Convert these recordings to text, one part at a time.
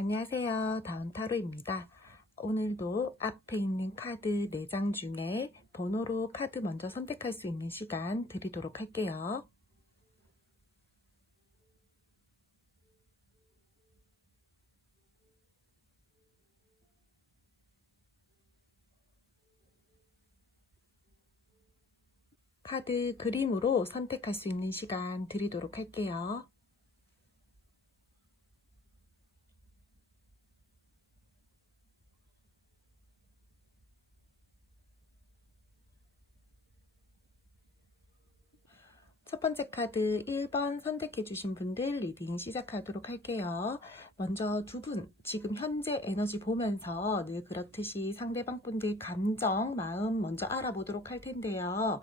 안녕하세요. 다운타로입니다. 오늘도 앞에 있는 카드 4장 중에 번호로 카드 먼저 선택할 수 있는 시간 드리도록 할게요. 카드 그림으로 선택할 수 있는 시간 드리도록 할게요. 첫 번째 카드 1번 선택해 주신 분들 리딩 시작하도록 할게요. 먼저 두 분 지금 현재 에너지 보면서 늘 그렇듯이 상대방 분들 감정, 마음 먼저 알아보도록 할 텐데요.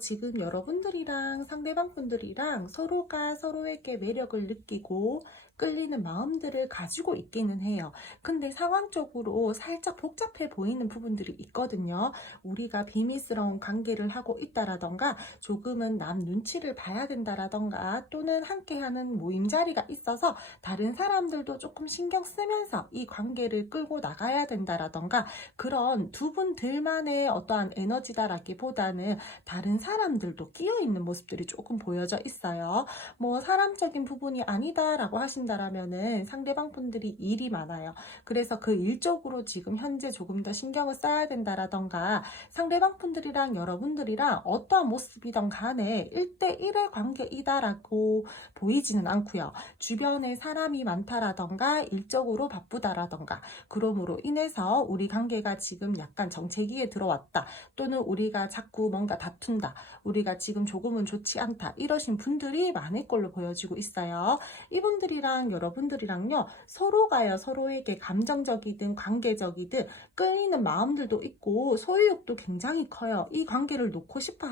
지금 여러분들이랑 상대방 분들이랑 서로가 서로에게 매력을 느끼고 끌리는 마음들을 가지고 있기는 해요. 근데 상황적으로 살짝 복잡해 보이는 부분들이 있거든요. 우리가 비밀스러운 관계를 하고 있다라던가 조금은 남 눈치를 봐야 된다라던가 또는 함께하는 모임 자리가 있어서 다른 사람들도 조금 신경 쓰면서 이 관계를 끌고 나가야 된다라던가 그런 두 분들만의 어떠한 에너지다라기보다는 다른 사람들도 끼어 있는 모습들이 조금 보여져 있어요. 뭐 사람적인 부분이 아니다라고 하신다라면은 상대방 분들이 일이 많아요. 그래서 그 일 쪽으로 지금 현재 조금 더 신경을 써야 된다라던가 상대방 분들이랑 여러분들이랑 어떠한 모습이든 간에 1대1의 관계이다라고 보이지는 않고요. 주변에 사람이 많다라던가 일적으로 바쁘다라던가 그럼으로 인해서 우리 관계가 지금 약간 정체기에 들어왔다 또는 우리가 자꾸 뭔가 다툰다 우리가 지금 조금은 좋지 않다 이러신 분들이 많을 걸로 보여지고 있어요. 이분들이랑 여러분들이랑요 서로가요 서로에게 감정적이든 관계적이든 끌리는 마음들도 있고 소유욕도 굉장히 커요. 이 관계를 놓고 싶어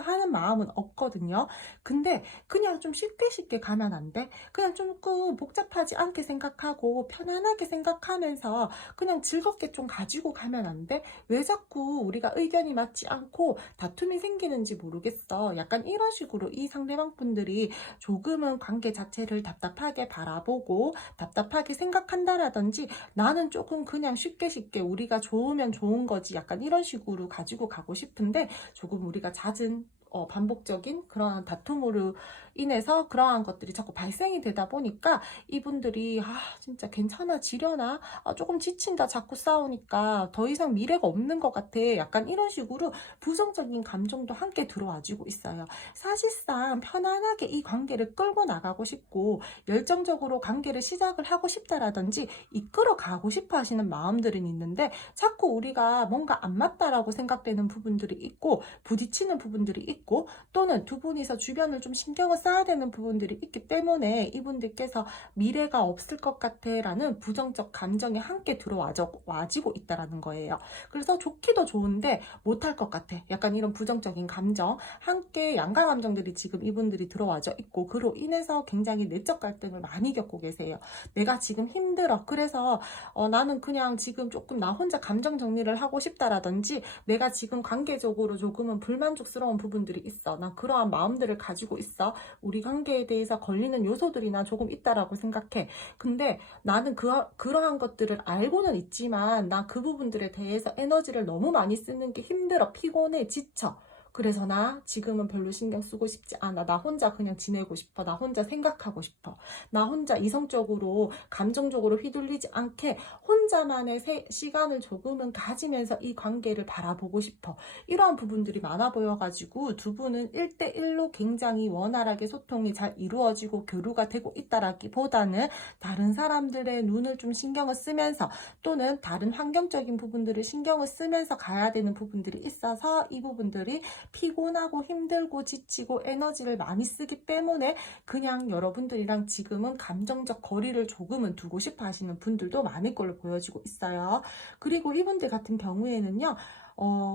하는 마음은 없거든요. 근데 그냥 좀 쉽게 가면 안 돼? 그냥 조금 복잡하지 않게 생각하고 편안하게 생각하면서 그냥 즐겁게 좀 가지고 가면 안 돼? 왜 자꾸 우리가 의견이 맞지 않고 다툼이 생기는지 모르겠어. 약간 이런 식으로 이 상대방 분들이 조금은 관계 자체를 답답하게 바라보고 답답하게 생각한다라든지 나는 조금 그냥 쉽게 우리가 좋으면 좋은 거지 약간 이런 식으로 가지고 가고 싶은데 조금 우리가 잦은 반복적인 그러한 다툼으로 인해서 그러한 것들이 자꾸 발생이 되다 보니까 이분들이 진짜 괜찮아지려나? 조금 지친다 자꾸 싸우니까 더 이상 미래가 없는 것 같아 약간 이런 식으로 부정적인 감정도 함께 들어와주고 있어요. 사실상 편안하게 이 관계를 끌고 나가고 싶고 열정적으로 관계를 시작을 하고 싶다라든지 이끌어 가고 싶어 하시는 마음들은 있는데 자꾸 우리가 뭔가 안 맞다라고 생각되는 부분들이 있고 부딪히는 부분들이 있고 또는 두 분이서 주변을 좀 신경을 써야 되는 부분들이 있기 때문에 이분들께서 미래가 없을 것 같아 라는 부정적 감정이 함께 들어와지고 있다라는 거예요. 그래서 좋기도 좋은데 못할 것 같아 약간 이런 부정적인 감정 함께 양가 감정들이 지금 이분들이 들어와져 있고 그로 인해서 굉장히 내적 갈등을 많이 겪고 계세요. 내가 지금 힘들어 그래서 나는 그냥 지금 조금 나 혼자 감정 정리를 하고 싶다라든지 내가 지금 관계적으로 조금은 불만족스러운 부분들이 있어. 난 그러한 마음들을 가지고 있어. 우리 관계에 대해서 걸리는 요소들이 나 조금 있다라고 생각해. 근데 나는 그러한 것들을 알고는 있지만 나 그 부분들에 대해서 에너지를 너무 많이 쓰는 게 힘들어. 피곤해. 지쳐. 그래서 나 지금은 별로 신경 쓰고 싶지 않아. 나 혼자 그냥 지내고 싶어. 나 혼자 생각하고 싶어. 나 혼자 이성적으로 감정적으로 휘둘리지 않게 혼자만의 시간을 조금은 가지면서 이 관계를 바라보고 싶어. 이러한 부분들이 많아 보여가지고 두 분은 1대1로 굉장히 원활하게 소통이 잘 이루어지고 교류가 되고 있다라기보다는 다른 사람들의 눈을 좀 신경을 쓰면서 또는 다른 환경적인 부분들을 신경을 쓰면서 가야 되는 부분들이 있어서 이 부분들이 피곤하고 힘들고 지치고 에너지를 많이 쓰기 때문에 그냥 여러분들이랑 지금은 감정적 거리를 조금은 두고 싶어 하시는 분들도 많을 걸로 보여지고 있어요. 그리고 이분들 같은 경우에는요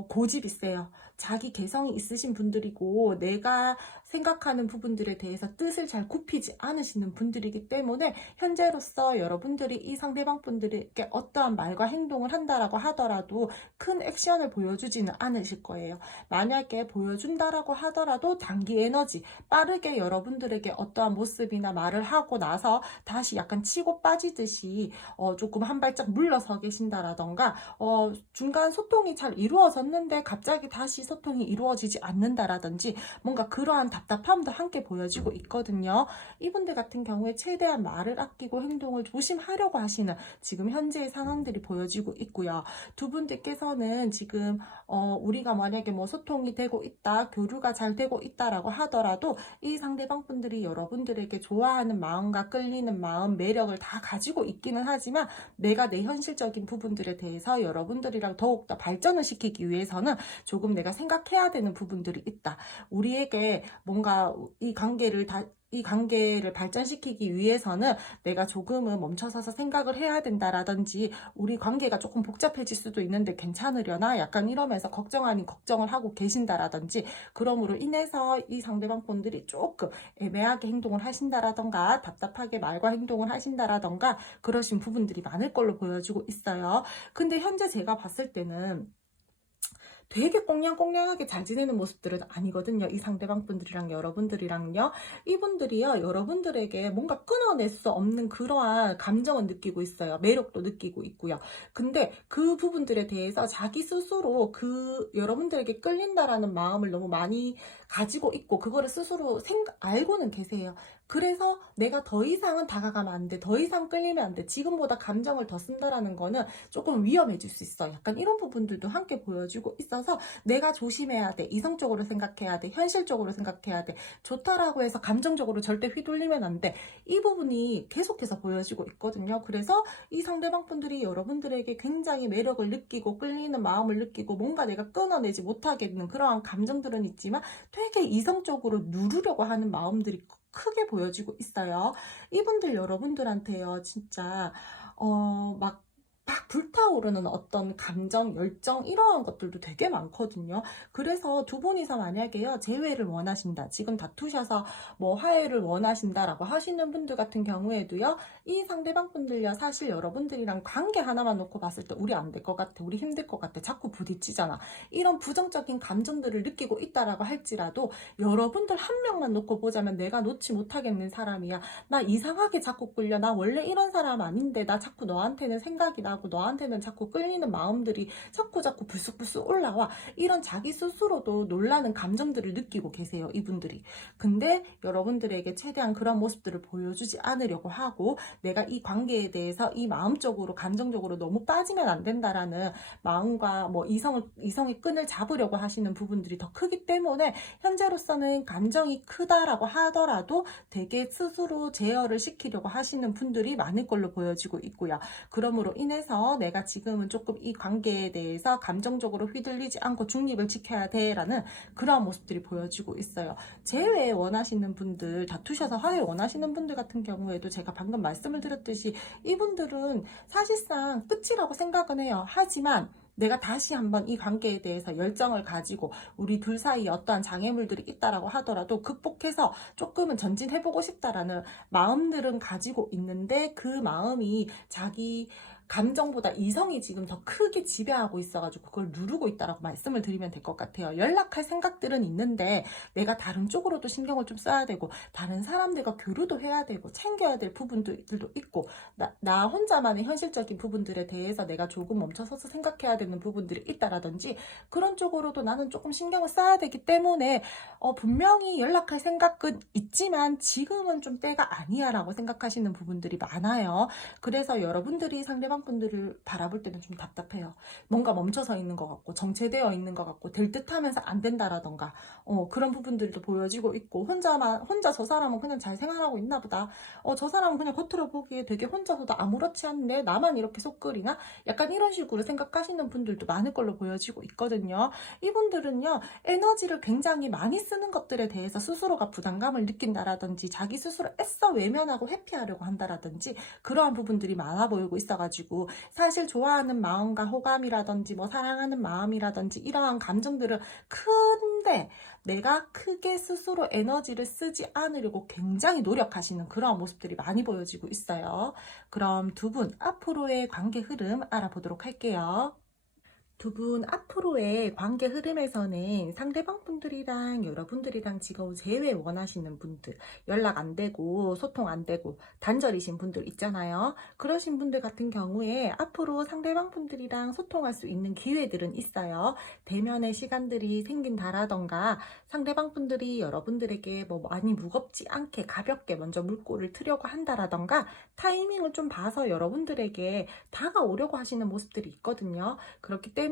고집이 세요. 자기 개성이 있으신 분들이고 내가 생각하는 부분들에 대해서 뜻을 잘 굽히지 않으시는 분들이기 때문에 현재로서 여러분들이 이 상대방 분들에게 어떠한 말과 행동을 한다라고 하더라도 큰 액션을 보여주지는 않으실 거예요. 만약에 보여준다라고 하더라도 단기 에너지, 빠르게 여러분들에게 어떠한 모습이나 말을 하고 나서 다시 약간 치고 빠지듯이 조금 한 발짝 물러서 계신다라던가 중간 소통이 잘 이루어졌는데 갑자기 다시 소통이 이루어지지 않는다라든지 뭔가 그러한 답답함도 함께 보여지고 있거든요. 이분들 같은 경우에 최대한 말을 아끼고 행동을 조심하려고 하시는 지금 현재의 상황들이 보여지고 있고요. 두 분들께서는 지금 우리가 만약에 뭐 소통이 되고 있다, 교류가 잘 되고 있다라고 하더라도 이 상대방 분들이 여러분들에게 좋아하는 마음과 끌리는 마음, 매력을 다 가지고 있기는 하지만 내가 내 현실적인 부분들에 대해서 여러분들이랑 더욱더 발전을 시키기 위해서는 조금 내가 생각해야 되는 부분들이 있다. 우리에게 뭔가 이 관계를 발전시키기 위해서는 내가 조금은 멈춰서서 생각을 해야 된다라든지 우리 관계가 조금 복잡해질 수도 있는데 괜찮으려나? 약간 이러면서 걱정 아닌 걱정을 하고 계신다라든지 그러므로 인해서 이 상대방 분들이 조금 애매하게 행동을 하신다라던가 답답하게 말과 행동을 하신다라던가 그러신 부분들이 많을 걸로 보여지고 있어요. 근데 현재 제가 봤을 때는 되게 꽁냥꽁냥하게 잘 지내는 모습들은 아니거든요. 이 상대방 분들이랑 여러분들이랑요. 이분들이요, 여러분들에게 뭔가 끊어낼 수 없는 그러한 감정을 느끼고 있어요. 매력도 느끼고 있고요. 근데 그 부분들에 대해서 자기 스스로 여러분들에게 끌린다라는 마음을 너무 많이 가지고 있고, 그거를 스스로 알고는 계세요. 그래서 내가 더 이상은 다가가면 안 돼. 더 이상 끌리면 안 돼. 지금보다 감정을 더 쓴다라는 거는 조금 위험해질 수 있어. 약간 이런 부분들도 함께 보여지고 있어서 내가 조심해야 돼. 이성적으로 생각해야 돼. 현실적으로 생각해야 돼. 좋다라고 해서 감정적으로 절대 휘둘리면 안 돼. 이 부분이 계속해서 보여지고 있거든요. 그래서 이 상대방 분들이 여러분들에게 굉장히 매력을 느끼고 끌리는 마음을 느끼고 뭔가 내가 끊어내지 못하겠는 그러한 감정들은 있지만 되게 이성적으로 누르려고 하는 마음들이 크게 보여지고 있어요. 이분들 여러분들한테요, 진짜 막 불타오르는 어떤 감정, 열정 이러한 것들도 되게 많거든요. 그래서 두 분이서 만약에요, 재회를 원하신다, 지금 다투셔서 뭐 화해를 원하신다라고 하시는 분들 같은 경우에도요, 이 상대방 분들요, 사실 여러분들이랑 관계 하나만 놓고 봤을 때 우리 안 될 것 같아, 우리 힘들 것 같아, 자꾸 부딪히잖아, 이런 부정적인 감정들을 느끼고 있다라고 할지라도 여러분들 한 명만 놓고 보자면 내가 놓지 못하겠는 사람이야, 나 이상하게 자꾸 끌려, 나 원래 이런 사람 아닌데 나 자꾸 너한테는 생각이 나고 너한테는 자꾸 끌리는 마음들이 자꾸 불쑥불쑥 올라와, 이런 자기 스스로도 놀라는 감정들을 느끼고 계세요, 이분들이. 근데 여러분들에게 최대한 그런 모습들을 보여주지 않으려고 하고, 내가 이 관계에 대해서 이 마음적으로 감정적으로 너무 빠지면 안 된다라는 마음과 뭐 이성의 끈을 잡으려고 하시는 부분들이 더 크기 때문에 현재로서는 감정이 크다라고 하더라도 되게 스스로 제어를 시키려고 하시는 분들이 많을 걸로 보여지고 있고요. 그러므로 인해서 내가 지금은 조금 이 관계에 대해서 감정적으로 휘둘리지 않고 중립을 지켜야 돼라는 그러한 모습들이 보여지고 있어요. 재회 원하시는 분들, 다투셔서 화해 원하시는 분들 같은 경우에도 제가 방금 말씀을 드렸듯이 이분들은 사실상 끝이라고 생각은 해요. 하지만 내가 다시 한번 이 관계에 대해서 열정을 가지고 우리 둘 사이에 어떠한 장애물들이 있다라고 하더라도 극복해서 조금은 전진해보고 싶다라는 마음들은 가지고 있는데, 그 마음이 자기 감정보다 이성이 지금 더 크게 지배하고 있어가지고 그걸 누르고 있다라고 말씀을 드리면 될 것 같아요. 연락할 생각들은 있는데 내가 다른 쪽으로도 신경을 좀 써야 되고 다른 사람들과 교류도 해야 되고 챙겨야 될 부분들도 있고 나 혼자만의 현실적인 부분들에 대해서 내가 조금 멈춰서서 생각해야 되는 부분들이 있다라든지 그런 쪽으로도 나는 조금 신경을 써야 되기 때문에 분명히 연락할 생각은 있지만 지금은 좀 때가 아니야 라고 생각하시는 부분들이 많아요. 그래서 여러분들이 상대방 분들을 바라볼 때는 좀 답답해요. 뭔가 멈춰서 있는 것 같고 정체되어 있는 것 같고 될 듯 하면서 안 된다라던가 그런 부분들도 보여지고 있고, 혼자 저 사람은 그냥 잘 생활하고 있나 보다, 저 사람은 그냥 겉으로 보기에 되게 혼자서도 아무렇지 않네, 나만 이렇게 속 끓이나, 약간 이런 식으로 생각하시는 분들도 많을 걸로 보여지고 있거든요. 이분들은요, 에너지를 굉장히 많이 쓰는 것들에 대해서 스스로가 부담감을 느낀다라든지 자기 스스로 애써 외면하고 회피하려고 한다라든지 그러한 부분들이 많아 보이고 있어가지고 보여지고, 사실 좋아하는 마음과 호감이라든지 뭐 사랑하는 마음이라든지 이러한 감정들은 큰데 내가 크게 스스로 에너지를 쓰지 않으려고 굉장히 노력하시는 그런 모습들이 많이 보여지고 있어요. 그럼 두 분 앞으로의 관계 흐름 알아보도록 할게요. 두 분 앞으로의 관계 흐름에서는 상대방 분들이랑 여러분들이랑 지금 제일 원하시는 분들, 연락 안 되고 소통 안 되고 단절이신 분들 있잖아요. 그러신 분들 같은 경우에 앞으로 상대방 분들이랑 소통할 수 있는 기회들은 있어요. 대면의 시간들이 생긴다라던가 상대방 분들이 여러분들에게 뭐 많이 무겁지 않게 가볍게 먼저 물꼬를 트려고 한다라던가 타이밍을 좀 봐서 여러분들에게 다가오려고 하시는 모습들이 있거든요. 그렇기 때문에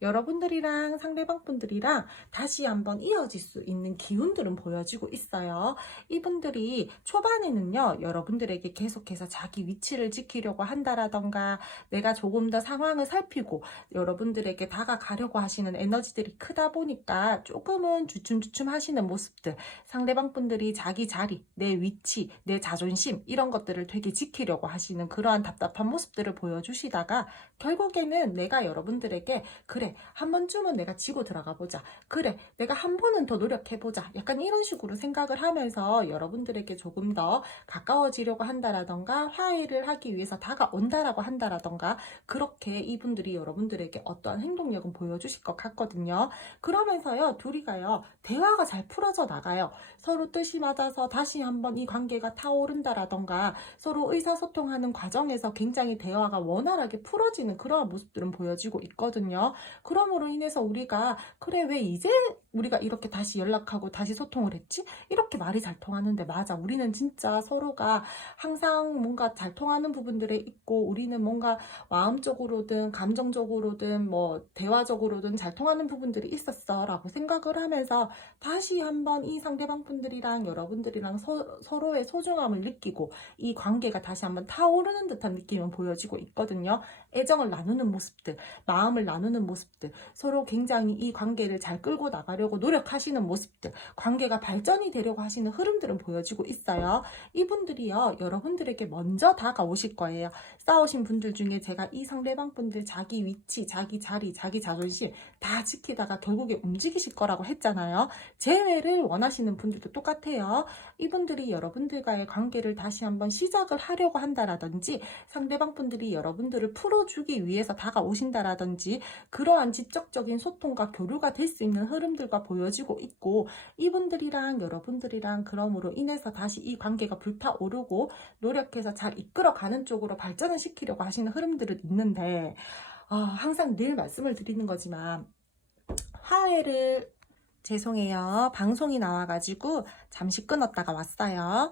여러분들이랑 상대방 분들이랑 다시 한번 이어질 수 있는 기운들은 보여지고 있어요. 이분들이 초반에는요, 여러분들에게 계속해서 자기 위치를 지키려고 한다라던가 내가 조금 더 상황을 살피고 여러분들에게 다가가려고 하시는 에너지들이 크다 보니까 조금은 주춤주춤 하시는 모습들, 상대방 분들이 자기 자리, 내 위치, 내 자존심 이런 것들을 되게 지키려고 하시는 그러한 답답한 모습들을 보여주시다가 결국에는 내가 여러분들에게 그래 한 번쯤은 내가 지고 들어가 보자, 그래 내가 한 번은 더 노력해 보자, 약간 이런 식으로 생각을 하면서 여러분들에게 조금 더 가까워지려고 한다라던가 화해를 하기 위해서 다가온다라고 한다라던가 그렇게 이분들이 여러분들에게 어떠한 행동력은 보여주실 것 같거든요. 그러면서요 둘이가요 대화가 잘 풀어져 나가요. 서로 뜻이 맞아서 다시 한번 이 관계가 타오른다라던가 서로 의사소통하는 과정에서 굉장히 대화가 원활하게 풀어지는 그런 모습들은 보여지고 있거든요. 그러므로 인해서 우리가 그래 왜 이제 우리가 이렇게 다시 연락하고 다시 소통을 했지? 이렇게 말이 잘 통하는데 맞아. 우리는 진짜 서로가 항상 뭔가 잘 통하는 부분들에 있고 우리는 뭔가 마음적으로든 감정적으로든 뭐 대화적으로든 잘 통하는 부분들이 있었어 라고 생각을 하면서 다시 한번 이 상대방 분들이랑 여러분들이랑 서로의 소중함을 느끼고 이 관계가 다시 한번 타오르는 듯한 느낌은 보여지고 있거든요. 애정을 나누는 모습들, 마음을 나누는 모습들, 서로 굉장히 이 관계를 잘 끌고 나가려고 노력하시는 모습들, 관계가 발전이 되려고 하시는 흐름들은 보여지고 있어요. 이분들이요, 여러분들에게 먼저 다가오실 거예요. 싸우신 분들 중에 제가 이 상대방 분들 자기 위치, 자기 자리, 자기 자존심 다 지키다가 결국에 움직이실 거라고 했잖아요. 재회를 원하시는 분들도 똑같아요. 이분들이 여러분들과의 관계를 다시 한번 시작을 하려고 한다라든지 상대방 분들이 여러분들을 풀어주기 위해서 다가오신다라든지 그러한 직접적인 소통과 교류가 될 수 있는 흐름들과 보여지고 있고 이분들이랑 여러분들이랑 그럼으로 인해서 다시 이 관계가 불타오르고 노력해서 잘 이끌어가는 쪽으로 발전을 시키려고 하시는 흐름들은 있는데 항상 늘 말씀을 드리는 거지만 화해를 죄송해요. 방송이 나와가지고 잠시 끊었다가 왔어요.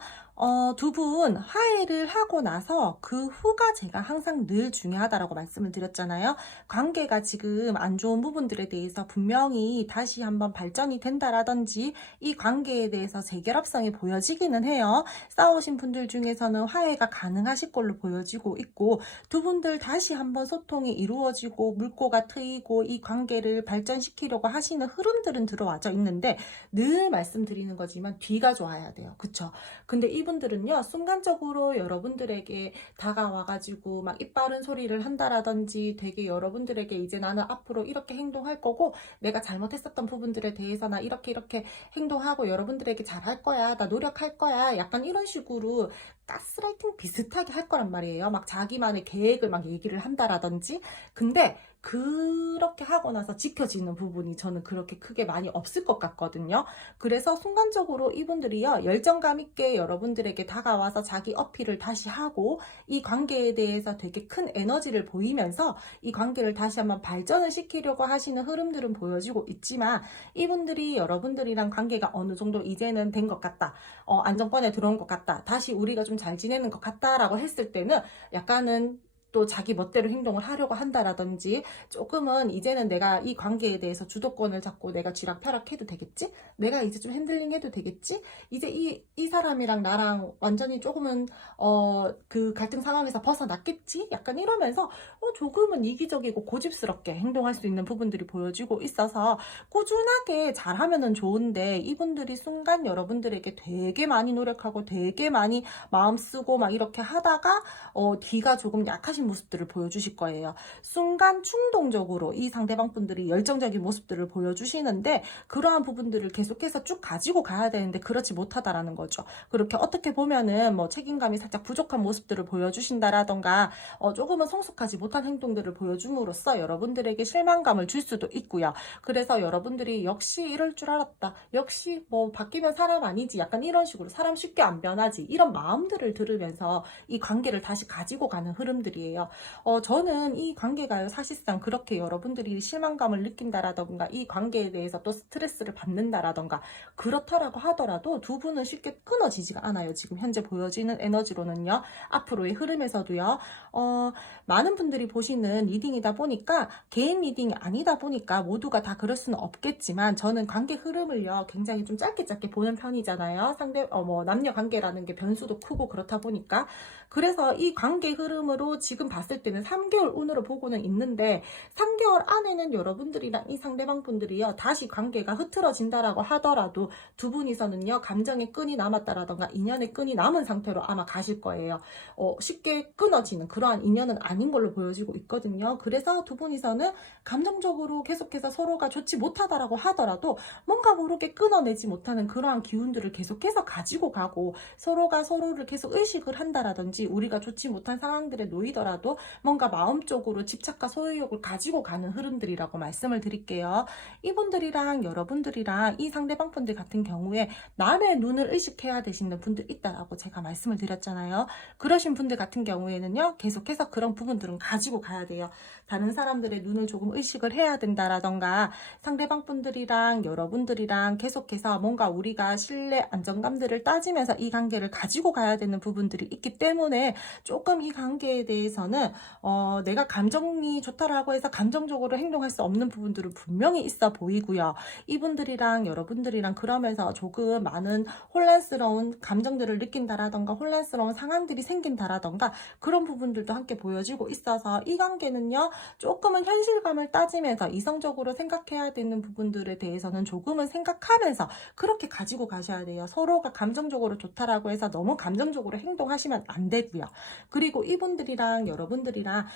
두 분 화해를 하고 나서 그 후가 제가 항상 늘 중요하다라고 말씀을 드렸잖아요. 관계가 지금 안 좋은 부분들에 대해서 분명히 다시 한번 발전이 된다라든지 이 관계에 대해서 재결합성이 보여지기는 해요. 싸우신 분들 중에서는 화해가 가능하실 걸로 보여지고 있고 두 분들 다시 한번 소통이 이루어지고 물꼬가 트이고 이 관계를 발전시키려고 하시는 흐름들은 들어와져 있는데 늘 말씀드리는 거지만 뒤가 좋아야 돼요. 그쵸? 근데 이분들은요 순간적으로 여러분들에게 다가와가지고 막 입바른 소리를 한다라든지 되게 여러분들에게 이제 나는 앞으로 이렇게 행동할 거고 내가 잘못했었던 부분들에 대해서 나 이렇게 행동하고 여러분들에게 잘할 거야, 나 노력할 거야, 약간 이런 식으로 가스라이팅 비슷하게 할 거란 말이에요. 막 자기만의 계획을 막 얘기를 한다라든지. 근데 그렇게 하고 나서 지켜지는 부분이 저는 그렇게 크게 많이 없을 것 같거든요. 그래서 순간적으로 이분들이요 열정감 있게 여러분들에게 다가와서 자기 어필을 다시 하고 이 관계에 대해서 되게 큰 에너지를 보이면서 이 관계를 다시 한번 발전을 시키려고 하시는 흐름들은 보여지고 있지만 이분들이 여러분들이랑 관계가 어느 정도 이제는 된 것 같다, 안정권에 들어온 것 같다, 다시 우리가 좀 잘 지내는 것 같다라고 했을 때는 약간은 또 자기 멋대로 행동을 하려고 한다라든지 조금은 이제는 내가 이 관계에 대해서 주도권을 잡고 내가 쥐락펴락해도 되겠지? 내가 이제 좀 핸들링 해도 되겠지? 이제 이 사람이랑 나랑 완전히 조금은 그 갈등 상황에서 벗어났겠지? 약간 이러면서 조금은 이기적이고 고집스럽게 행동할 수 있는 부분들이 보여지고 있어서 꾸준하게 잘하면은 좋은데 이분들이 순간 여러분들에게 되게 많이 노력하고 되게 많이 마음 쓰고 막 이렇게 하다가 뒤가 조금 약하신 강하신 모습들을 보여주실 거예요. 순간 충동적으로 이 상대방 분들이 열정적인 모습들을 보여주시는데 그러한 부분들을 계속해서 쭉 가지고 가야 되는데 그렇지 못하다라는 거죠. 그렇게 어떻게 보면은 뭐 책임감이 살짝 부족한 모습들을 보여주신다라던가 조금은 성숙하지 못한 행동들을 보여줌으로써 여러분들에게 실망감을 줄 수도 있고요. 그래서 여러분들이 역시 이럴 줄 알았다. 역시 뭐 바뀌면 사람 아니지. 약간 이런 식으로 사람 쉽게 안 변하지. 이런 마음들을 들으면서 이 관계를 다시 가지고 가는 흐름들이에요. 저는 이 관계가요, 사실상 그렇게 여러분들이 실망감을 느낀다라던가 이 관계에 대해서 또 스트레스를 받는다라던가 그렇다라고 하더라도 두 분은 쉽게 끊어지지가 않아요. 지금 현재 보여지는 에너지로는요. 앞으로의 흐름에서도요. 많은 분들이 보시는 리딩이다 보니까 개인 리딩이 아니다 보니까 모두가 다 그럴 수는 없겠지만 저는 관계 흐름을요 굉장히 좀 짧게 보는 편이잖아요. 남녀 관계라는 게 변수도 크고 그렇다 보니까 그래서 이 관계 흐름으로 지금 봤을 때는 3개월 운으로 보고는 있는데 3개월 안에는 여러분들이랑 이 상대방 분들이요 다시 관계가 흐트러진다라고 하더라도 두 분이서는요 감정의 끈이 남았다라던가 인연의 끈이 남은 상태로 아마 가실 거예요. 쉽게 끊어지는 그러한 인연은 아닌 걸로 보여지고 있거든요. 그래서 두 분이서는 감정적으로 계속해서 서로가 좋지 못하다라고 하더라도 뭔가 모르게 끊어내지 못하는 그러한 기운들을 계속해서 가지고 가고 서로가 서로를 계속 의식을 한다라든지 우리가 좋지 못한 상황들에 놓이더라도 뭔가 마음적으로 집착과 소유욕을 가지고 가는 흐름들이라고 말씀을 드릴게요. 이분들이랑 여러분들이랑 이 상대방 분들 같은 경우에 남의 눈을 의식해야 되시는 분들 있다라고 제가 말씀을 드렸잖아요. 그러신 분들 같은 경우에는요 계속해서 그런 부분들은 가지고 가야 돼요. 다른 사람들의 눈을 조금 의식을 해야 된다라던가 상대방 분들이랑 여러분들이랑 계속해서 뭔가 우리가 신뢰 안정감들을 따지면서 이 관계를 가지고 가야 되는 부분들이 있기 때문에 조금 이 관계에 대해서는 내가 감정이 좋다라고 해서 감정적으로 행동할 수 없는 부분들은 분명히 있어 보이고요. 이분들이랑 여러분들이랑 그러면서 조금 많은 혼란스러운 감정들을 느낀다라던가 혼란스러운 상황들이 생긴다라던가 그런 부분들도 함께 보여지고 있어서 이 관계는요 조금은 현실감을 따지면서 이성적으로 생각해야 되는 부분들에 대해서는 조금은 생각하면서 그렇게 가지고 가셔야 돼요. 서로가 감정적으로 좋다라고 해서 너무 감정적으로 행동하시면 안 되고요. 그리고 이분들이랑 여러분들이랑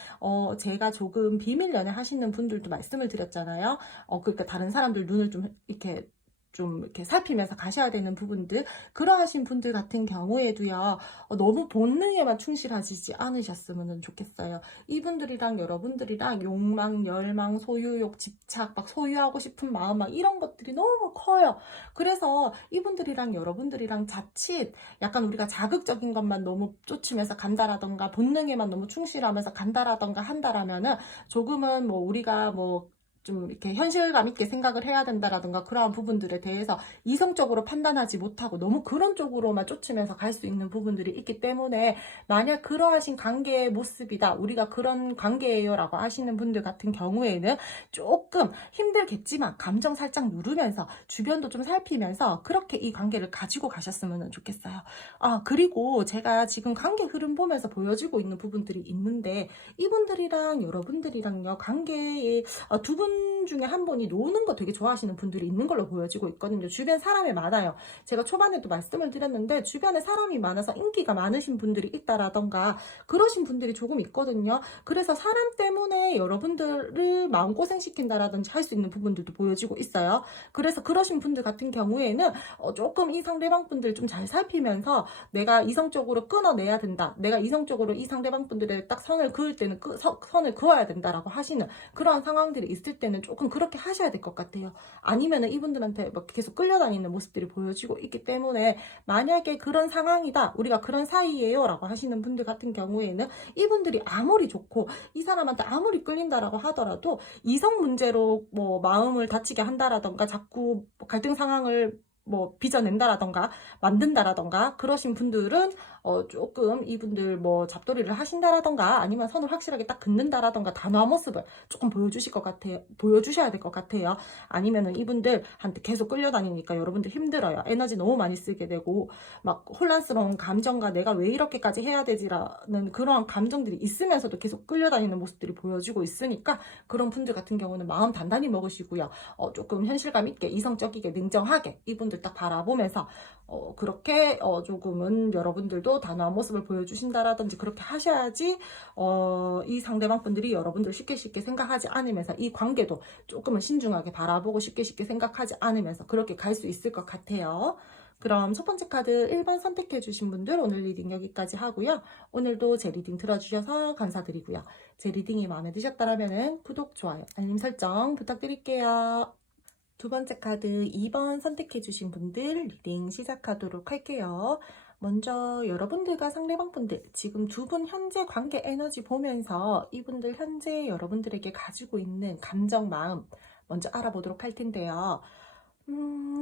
제가 조금 비밀 연애 하시는 분들도 말씀을 드렸잖아요. 그러니까 다른 사람들 눈을 좀 이렇게 살피면서 가셔야 되는 부분들 그러하신 분들 같은 경우에도요 너무 본능에만 충실하시지 않으셨으면 좋겠어요. 이분들이랑 여러분들이랑 욕망, 열망, 소유욕, 집착, 막 소유하고 싶은 마음 막 이런 것들이 너무 커요. 그래서 이분들이랑 여러분들이랑 자칫 약간 우리가 자극적인 것만 너무 쫓으면서 간다라던가 본능에만 너무 충실하면서 간다라던가 한다라면은 조금은 뭐 우리가 뭐 좀 이렇게 현실감 있게 생각을 해야 된다라든가 그러한 부분들에 대해서 이성적으로 판단하지 못하고 너무 그런 쪽으로만 쫓으면서 갈 수 있는 부분들이 있기 때문에 만약 그러하신 관계의 모습이다 우리가 그런 관계예요 라고 하시는 분들 같은 경우에는 조금 힘들겠지만 감정 살짝 누르면서 주변도 좀 살피면서 그렇게 이 관계를 가지고 가셨으면 좋겠어요. 그리고 제가 지금 관계 흐름 보면서 보여지고 있는 부분들이 있는데 이분들이랑 여러분들이랑요 관계에 두 분 중에 한 분이 노는 거 되게 좋아하시는 분들이 있는 걸로 보여지고 있거든요. 주변 사람이 많아요. 제가 초반에도 말씀을 드렸는데 주변에 사람이 많아서 인기가 많으신 분들이 있다라던가 그러신 분들이 조금 있거든요. 그래서 사람 때문에 여러분들을 마음고생시킨다라든지 할 수 있는 부분들도 보여지고 있어요. 그래서 그러신 분들 같은 경우에는 조금 이 상대방 분들 좀 잘 살피면서 내가 이성적으로 끊어내야 된다. 내가 이성적으로 이 상대방 분들의 딱 선을 그을 때는 선을 그어야 된다라고 하시는 그런 상황들이 있을 때는 조금 그렇게 하셔야 될 것 같아요. 아니면은 이분들한테 막 계속 끌려다니는 모습들이 보여지고 있기 때문에 만약에 그런 상황이다, 우리가 그런 사이예요 라고 하시는 분들 같은 경우에는 이분들이 아무리 좋고 이 사람한테 아무리 끌린다라고 하더라도 이성 문제로 뭐 마음을 다치게 한다라던가 자꾸 갈등 상황을 뭐 빚어낸다라던가 만든다라던가 그러신 분들은 조금 이분들 뭐 잡돌이를 하신다라던가 아니면 선을 확실하게 딱 긋는다라던가 단호한 모습을 조금 보여주셔야 될 것 같아요. 아니면은 이분들한테 계속 끌려다니니까 여러분들 힘들어요. 에너지 너무 많이 쓰게 되고 막 혼란스러운 감정과 내가 왜 이렇게까지 해야 되지라는 그런 감정들이 있으면서도 계속 끌려다니는 모습들이 보여지고 있으니까 그런 분들 같은 경우는 마음 단단히 먹으시고요. 조금 현실감 있게 이성적이게 냉정하게 이분들 분들 딱 바라보면서 그렇게 조금은 여러분들도 단호한 모습을 보여주신다라든지 그렇게 하셔야지 이 상대방 분들이 여러분들 쉽게 생각하지 않으면서 이 관계도 조금은 신중하게 바라보고 쉽게 생각하지 않으면서 그렇게 갈 수 있을 것 같아요. 그럼 첫 번째 카드 1번 선택해 주신 분들 오늘 리딩 여기까지 하고요. 오늘도 제 리딩 들어주셔서 감사드리고요. 제 리딩이 마음에 드셨다면 구독, 좋아요, 알림 설정 부탁드릴게요. 두 번째 카드 2번 선택해 주신 분들 리딩 시작하도록 할게요. 먼저 여러분들과 상대방 분들 지금 두 분 현재 관계 에너지 보면서 이분들 현재 여러분들에게 가지고 있는 감정, 마음 먼저 알아보도록 할 텐데요.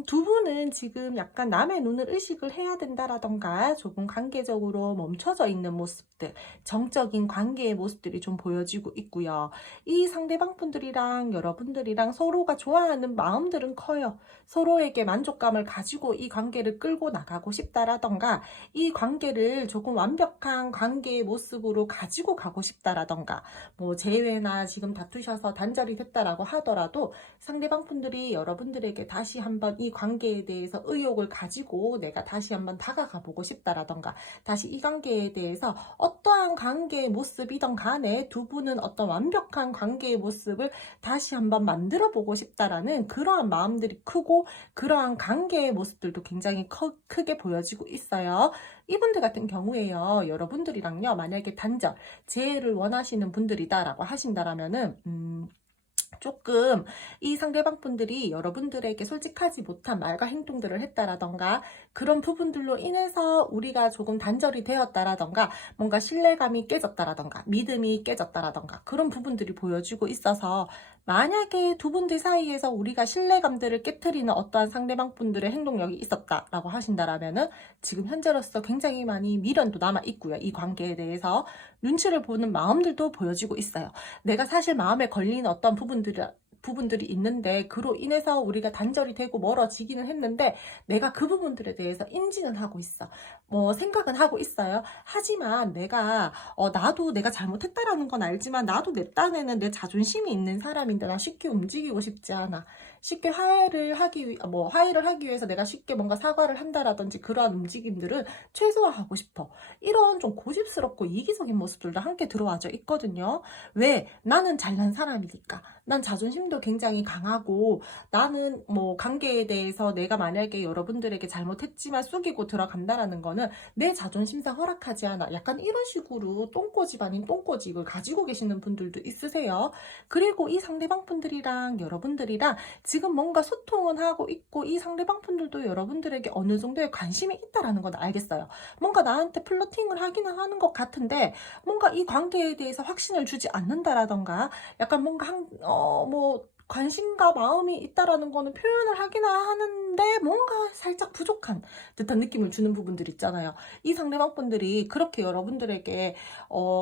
두 분은 지금 약간 남의 눈을 의식을 해야 된다라던가 조금 관계적으로 멈춰져 있는 모습들, 정적인 관계의 모습들이 좀 보여지고 있고요. 이 상대방 분들이랑 여러분들이랑 서로가 좋아하는 마음들은 커요. 서로에게 만족감을 가지고 이 관계를 끌고 나가고 싶다라던가 이 관계를 조금 완벽한 관계의 모습으로 가지고 가고 싶다라던가 뭐 재회나 지금 다투셔서 단절이 됐다라고 하더라도 상대방 분들이 여러분들에게 다시 한번 이 관계에 대해서 의욕을 가지고 내가 다시 한번 다가가 보고 싶다라던가 다시 이 관계에 대해서 어떠한 관계의 모습이든 간에 두 분은 어떤 완벽한 관계의 모습을 다시 한번 만들어 보고 싶다라는 그러한 마음들이 크고 그러한 관계의 모습들도 굉장히 크게 보여지고 있어요. 이분들 같은 경우에요. 여러분들이랑요. 만약에 단절, 재회를 원하시는 분들이다라고 하신다라면은 조금 이 상대방 분들이 여러분들에게 솔직하지 못한 말과 행동들을 했다라던가 그런 부분들로 인해서 우리가 조금 단절이 되었다라던가 뭔가 신뢰감이 깨졌다라던가 믿음이 깨졌다라던가 그런 부분들이 보여지고 있어서 만약에 두 분들 사이에서 우리가 신뢰감들을 깨트리는 어떠한 상대방 분들의 행동력이 있었다라고 하신다라면은 지금 현재로서 굉장히 많이 미련도 남아 있고요. 이 관계에 대해서 눈치를 보는 마음들도 보여지고 있어요. 내가 사실 마음에 걸리는 어떤 부분들이 있는데 그로 인해서 우리가 단절이 되고 멀어지기는 했는데 내가 그 부분들에 대해서 인지는 하고 있어. 뭐 생각은 하고 있어요. 하지만 나도 내가 잘못했다라는 건 알지만 나도 내 딴에는 내 자존심이 있는 사람인데 나 쉽게 움직이고 싶지 않아. 쉽게 화해를 하기 위해서 내가 쉽게 뭔가 사과를 한다라든지 그러한 움직임들은 최소화하고 싶어. 이런 좀 고집스럽고 이기적인 모습들도 함께 들어와져 있거든요. 왜? 나는 잘난 사람이니까. 난 자존심도 굉장히 강하고 나는 뭐 관계에 대해서 내가 만약에 여러분들에게 잘못했지만 숙이고 들어간다라는 거는 내 자존심상 허락하지 않아. 약간 이런 식으로 똥꼬집 아닌 똥꼬집을 가지고 계시는 분들도 있으세요. 그리고 이 상대방 분들이랑 여러분들이랑 지금 뭔가 소통은 하고 있고 이 상대방 분들도 여러분들에게 어느 정도의 관심이 있다라는 건 알겠어요. 뭔가 나한테 플러팅을 하기는 하는 것 같은데 뭔가 이 관계에 대해서 확신을 주지 않는다라던가 약간 뭔가 관심과 마음이 있다라는 거는 표현을 하기는 하는데 뭔가 살짝 부족한 듯한 느낌을 주는 부분들 있잖아요. 이 상대방 분들이 그렇게 여러분들에게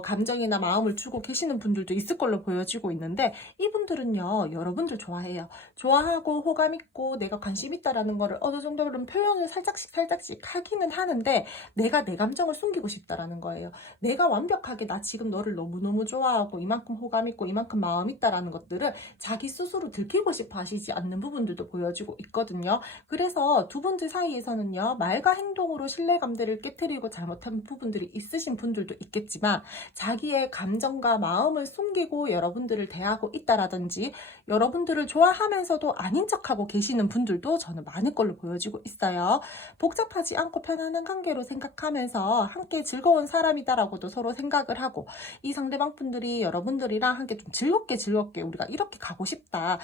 감정이나 마음을 주고 계시는 분들도 있을 걸로 보여지고 있는데 이분들은요 여러분들 좋아해요. 좋아하고 호감 있고 내가 관심 있다라는 거를 어느 정도는 표현을 살짝씩 하기는 하는데 내가 내 감정을 숨기고 싶다라는 거예요. 내가 완벽하게 나 지금 너를 너무너무 좋아하고 이만큼 호감 있고 이만큼 마음 있다라는 것들을 자기 스스로 들키고 싶어 하시지 않는 부분들도 보여지고 있거든요. 그래서 두 분들 사이에서는요 말과 행동으로 신뢰감들을 깨트리고 잘못한 부분들이 있으신 분들도 있겠지만 자기의 감정과 마음을 숨기고 여러분들을 대하고 있다라든지 여러분들을 좋아하면서도 아닌 척하고 계시는 분들도 저는 많을 걸로 보여지고 있어요. 복잡하지 않고 편안한 관계로 생각하면서 함께 즐거운 사람이다라고도 서로 생각을 하고 이 상대방 분들이 여러분들이랑 함께 좀 즐겁게 우리가 이렇게 가고 싶다.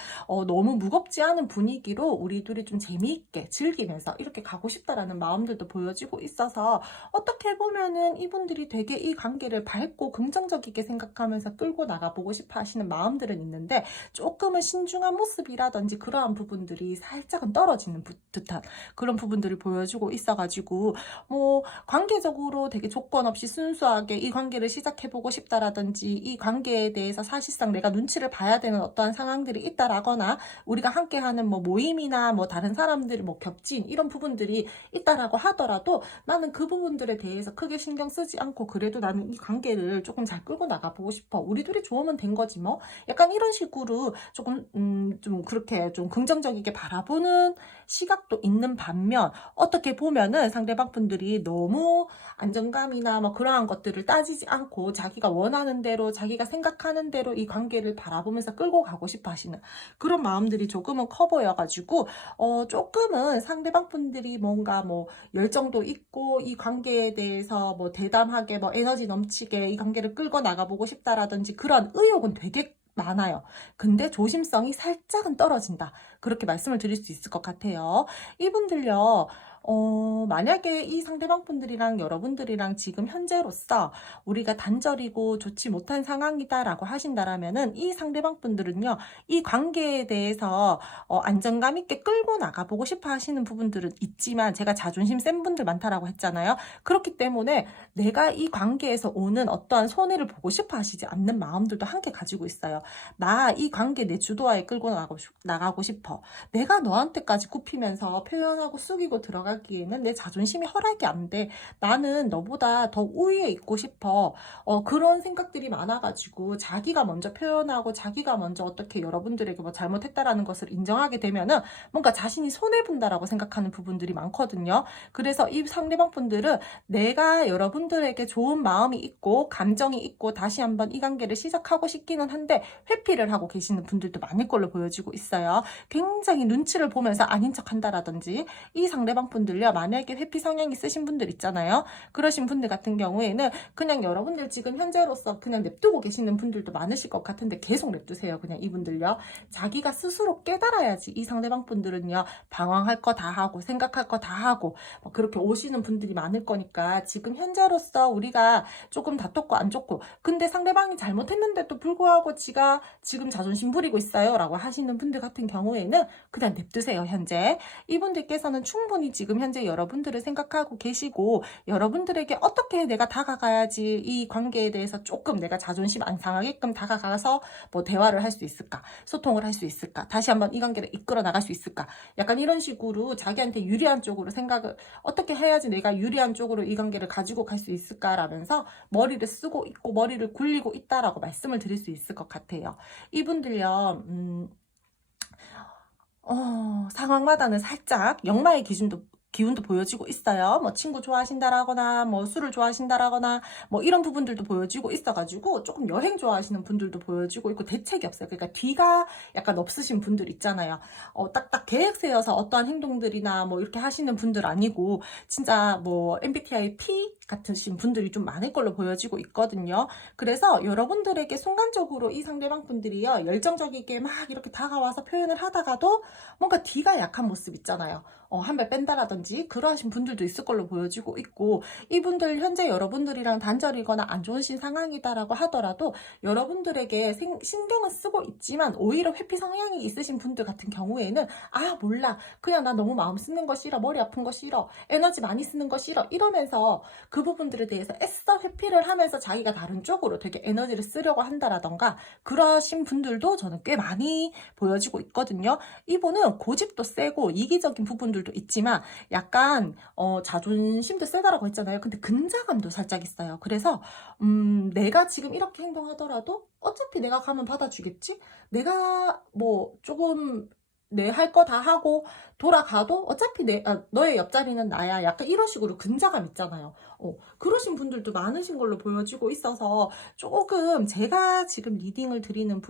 너무 무겁지 않은 분위기로 우리 둘이 좀 재미있게 즐기면서 이렇게 가고 싶다라는 마음들도 보여지고 있어서 어떻게 보면은 이분들이 되게 이 관계를 밝고 긍정적이게 생각하면서 끌고 나가보고 싶어 하시는 마음들은 있는데 조금은 신중한 모습이라든지 그러한 부분들이 살짝은 떨어지는 듯한 그런 부분들을 보여주고 있어가지고 뭐 관계적으로 되게 조건 없이 순수하게 이 관계를 시작해보고 싶다라든지 이 관계에 대해서 사실상 내가 눈치를 봐야 되는 어떠한 상황들이 있다라거나 우리가 함께하는 뭐 모임이나 뭐 다른 사람 사람들이 뭐 겹친 이런 부분들이 있다라고 하더라도 나는 그 부분들에 대해서 크게 신경 쓰지 않고 그래도 나는 이 관계를 조금 잘 끌고 나가보고 싶어. 우리 둘이 좋으면 된 거지 뭐. 약간 이런 식으로 조금 좀 그렇게 좀 긍정적이게 바라보는 시각도 있는 반면 어떻게 보면은 상대방 분들이 너무 안정감이나 뭐 그러한 것들을 따지지 않고 자기가 원하는 대로 자기가 생각하는 대로 이 관계를 바라보면서 끌고 가고 싶어 하시는 그런 마음들이 조금은 커 보여가지고 조금은 상대방 분들이 뭔가 뭐 열정도 있고 이 관계에 대해서 뭐 대담하게 뭐 에너지 넘치게 이 관계를 끌고 나가보고 싶다라든지 그런 의욕은 되게 많아요. 근데 조심성이 살짝은 떨어진다. 그렇게 말씀을 드릴 수 있을 것 같아요. 이분들요, 만약에 이 상대방 분들이랑 여러분들이랑 지금 현재로서 우리가 단절이고 좋지 못한 상황이다라고 하신다라면은 이 상대방 분들은요, 이 관계에 대해서 안정감 있게 끌고 나가보고 싶어 하시는 부분들은 있지만 제가 자존심 센 분들 많다라고 했잖아요. 그렇기 때문에 내가 이 관계에서 오는 어떠한 손해를 보고 싶어 하시지 않는 마음들도 함께 가지고 있어요. 나 이 관계 내 주도하에 끌고 나가고 싶어. 내가 너한테까지 굽히면서 표현하고 숙이고 들어가기에는 내 자존심이 허락이 안 돼. 나는 너보다 더 우위에 있고 싶어. 그런 생각들이 많아가지고 자기가 먼저 표현하고 자기가 먼저 어떻게 여러분들에게 뭐 잘못했다라는 것을 인정하게 되면은 뭔가 자신이 손해본다라고 생각하는 부분들이 많거든요. 그래서 이 상대방 분들은 내가 여러분들에게 좋은 마음이 있고 감정이 있고 다시 한번 이 관계를 시작하고 싶기는 한데 회피를 하고 계시는 분들도 많을 걸로 보여지고 있어요. 굉장히 눈치를 보면서 아닌 척 한다라든지 이 상대방 분들요, 만약에 회피 성향이 있으신 분들 있잖아요. 그러신 분들 같은 경우에는 그냥 여러분들 지금 현재로서 그냥 냅두고 계시는 분들도 많으실 것 같은데 계속 냅두세요. 그냥 이분들요. 자기가 스스로 깨달아야지 이 상대방 분들은요, 방황할 거 다 하고 생각할 거 다 하고 뭐 그렇게 오시는 분들이 많을 거니까 지금 현재로서 우리가 조금 다퉜고 안 좋고 근데 상대방이 잘못했는데도 불구하고 지가 지금 자존심 부리고 있어요 라고 하시는 분들 같은 경우에는 그냥 냅두세요. 현재 이분들께서는 충분히 지금 현재 여러분들을 생각하고 계시고 여러분들에게 어떻게 내가 다가가야지 이 관계에 대해서 조금 내가 자존심 안 상하게끔 다가가서 뭐 대화를 할 수 있을까, 소통을 할 수 있을까, 다시 한번 이 관계를 이끌어 나갈 수 있을까, 약간 이런 식으로 자기한테 유리한 쪽으로 생각을 어떻게 해야지 내가 유리한 쪽으로 이 관계를 가지고 갈 수 있을까라면서 머리를 쓰고 있고 머리를 굴리고 있다라고 말씀을 드릴 수 있을 것 같아요. 이분들요, 상황마다는 살짝 역마의 기운도 보여지고 있어요. 뭐 친구 좋아하신다라거나 뭐 술을 좋아하신다라거나 뭐 이런 부분들도 보여지고 있어가지고 조금 여행 좋아하시는 분들도 보여지고 있고 대책이 없어요. 그러니까 뒤가 약간 없으신 분들 있잖아요. 딱딱 계획 세워서 어떠한 행동들이나 뭐 이렇게 하시는 분들 아니고 진짜 뭐 MBTI P 같으신 분들이 좀 많을 걸로 보여지고 있거든요. 그래서 여러분들에게 순간적으로 이 상대방 분들이요, 열정적이게 막 이렇게 다가와서 표현을 하다가도 뭔가 뒤가 약한 모습 있잖아요. 한 발 뺀다라든지 그러하신 분들도 있을 걸로 보여지고 있고 이분들 현재 여러분들이랑 단절이거나 안 좋으신 상황이다라고 하더라도 여러분들에게 신경을 쓰고 있지만 오히려 회피 성향이 있으신 분들 같은 경우에는 몰라 그냥 나 너무 마음 쓰는 거 싫어, 머리 아픈 거 싫어, 에너지 많이 쓰는 거 싫어 이러면서 그 부분들에 대해서 애써 회피를 하면서 자기가 다른 쪽으로 되게 에너지를 쓰려고 한다라던가 그러신 분들도 저는 꽤 많이 보여지고 있거든요. 이분은 고집도 세고 이기적인 부분들도 있지만 약간 자존심도 세다라고 했잖아요. 근데 근자감도 살짝 있어요. 그래서 내가 지금 이렇게 행동하더라도 어차피 내가 가면 받아주겠지? 내가 뭐 조금 내 할 거 다 하고 돌아가도 어차피 너의 옆자리는 나야. 약간 이런 식으로 근자감 있잖아요. 그러신 분들도 많으신 걸로 보여지고 있어서 조금 제가 지금 리딩을 드리는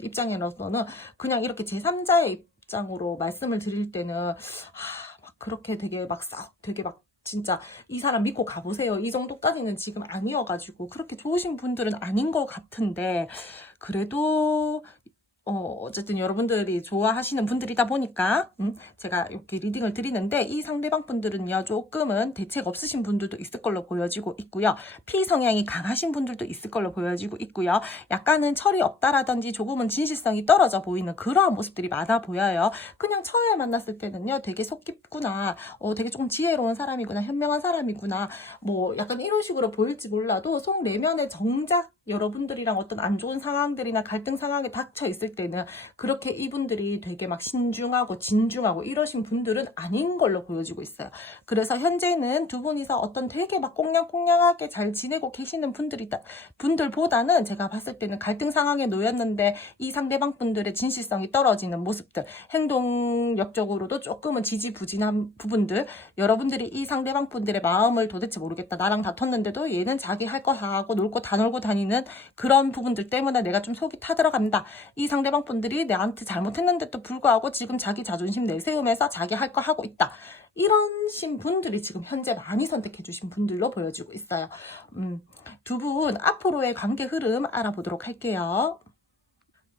입장으로서는 그냥 이렇게 제3자의 입장으로 말씀을 드릴 때는 막 그렇게 되게 되게 진짜 이 사람 믿고 가보세요 이 정도까지는 지금 아니어가지고 그렇게 좋으신 분들은 아닌 것 같은데 그래도 어쨌든 여러분들이 좋아하시는 분들이다 보니까 제가 이렇게 리딩을 드리는데 이 상대방 분들은요 조금은 대책 없으신 분들도 있을 걸로 보여지고 있고요. 피 성향이 강하신 분들도 있을 걸로 보여지고 있고요. 약간은 철이 없다라든지 조금은 진실성이 떨어져 보이는 그러한 모습들이 많아 보여요. 그냥 처음에 만났을 때는요 되게 속 깊구나, 되게 조금 지혜로운 사람이구나, 현명한 사람이구나 뭐 약간 이런 식으로 보일지 몰라도 속 내면에 정작 여러분들이랑 어떤 안 좋은 상황들이나 갈등 상황에 닥쳐 있을 봤을 때는 그렇게 이분들이 되게 막 신중하고 진중하고 이러신 분들은 아닌 걸로 보여지고 있어요. 그래서 현재는 두 분이서 어떤 되게 막 꽁냥꽁냥하게 잘 지내고 계시는 분들보다는 제가 봤을 때는 갈등 상황에 놓였는데 이 상대방 분들의 진실성이 떨어지는 모습들, 행동력적으로도 조금은 지지부진한 부분들, 여러분들이 이 상대방 분들의 마음을 도대체 모르겠다. 나랑 다퉜는데도 얘는 자기 할 거 다 하고 놀 거 다 놀고 다니는 그런 부분들 때문에 내가 좀 속이 타들어간다. 이 상대방 분들이 내한테 잘못했는데도 불구하고 지금 자기 자존심 내세우면서 자기 할 거 하고 있다. 이런 신 분들이 지금 현재 많이 선택해 주신 분들로 보여지고 있어요. 두 분 앞으로의 관계 흐름 알아보도록 할게요.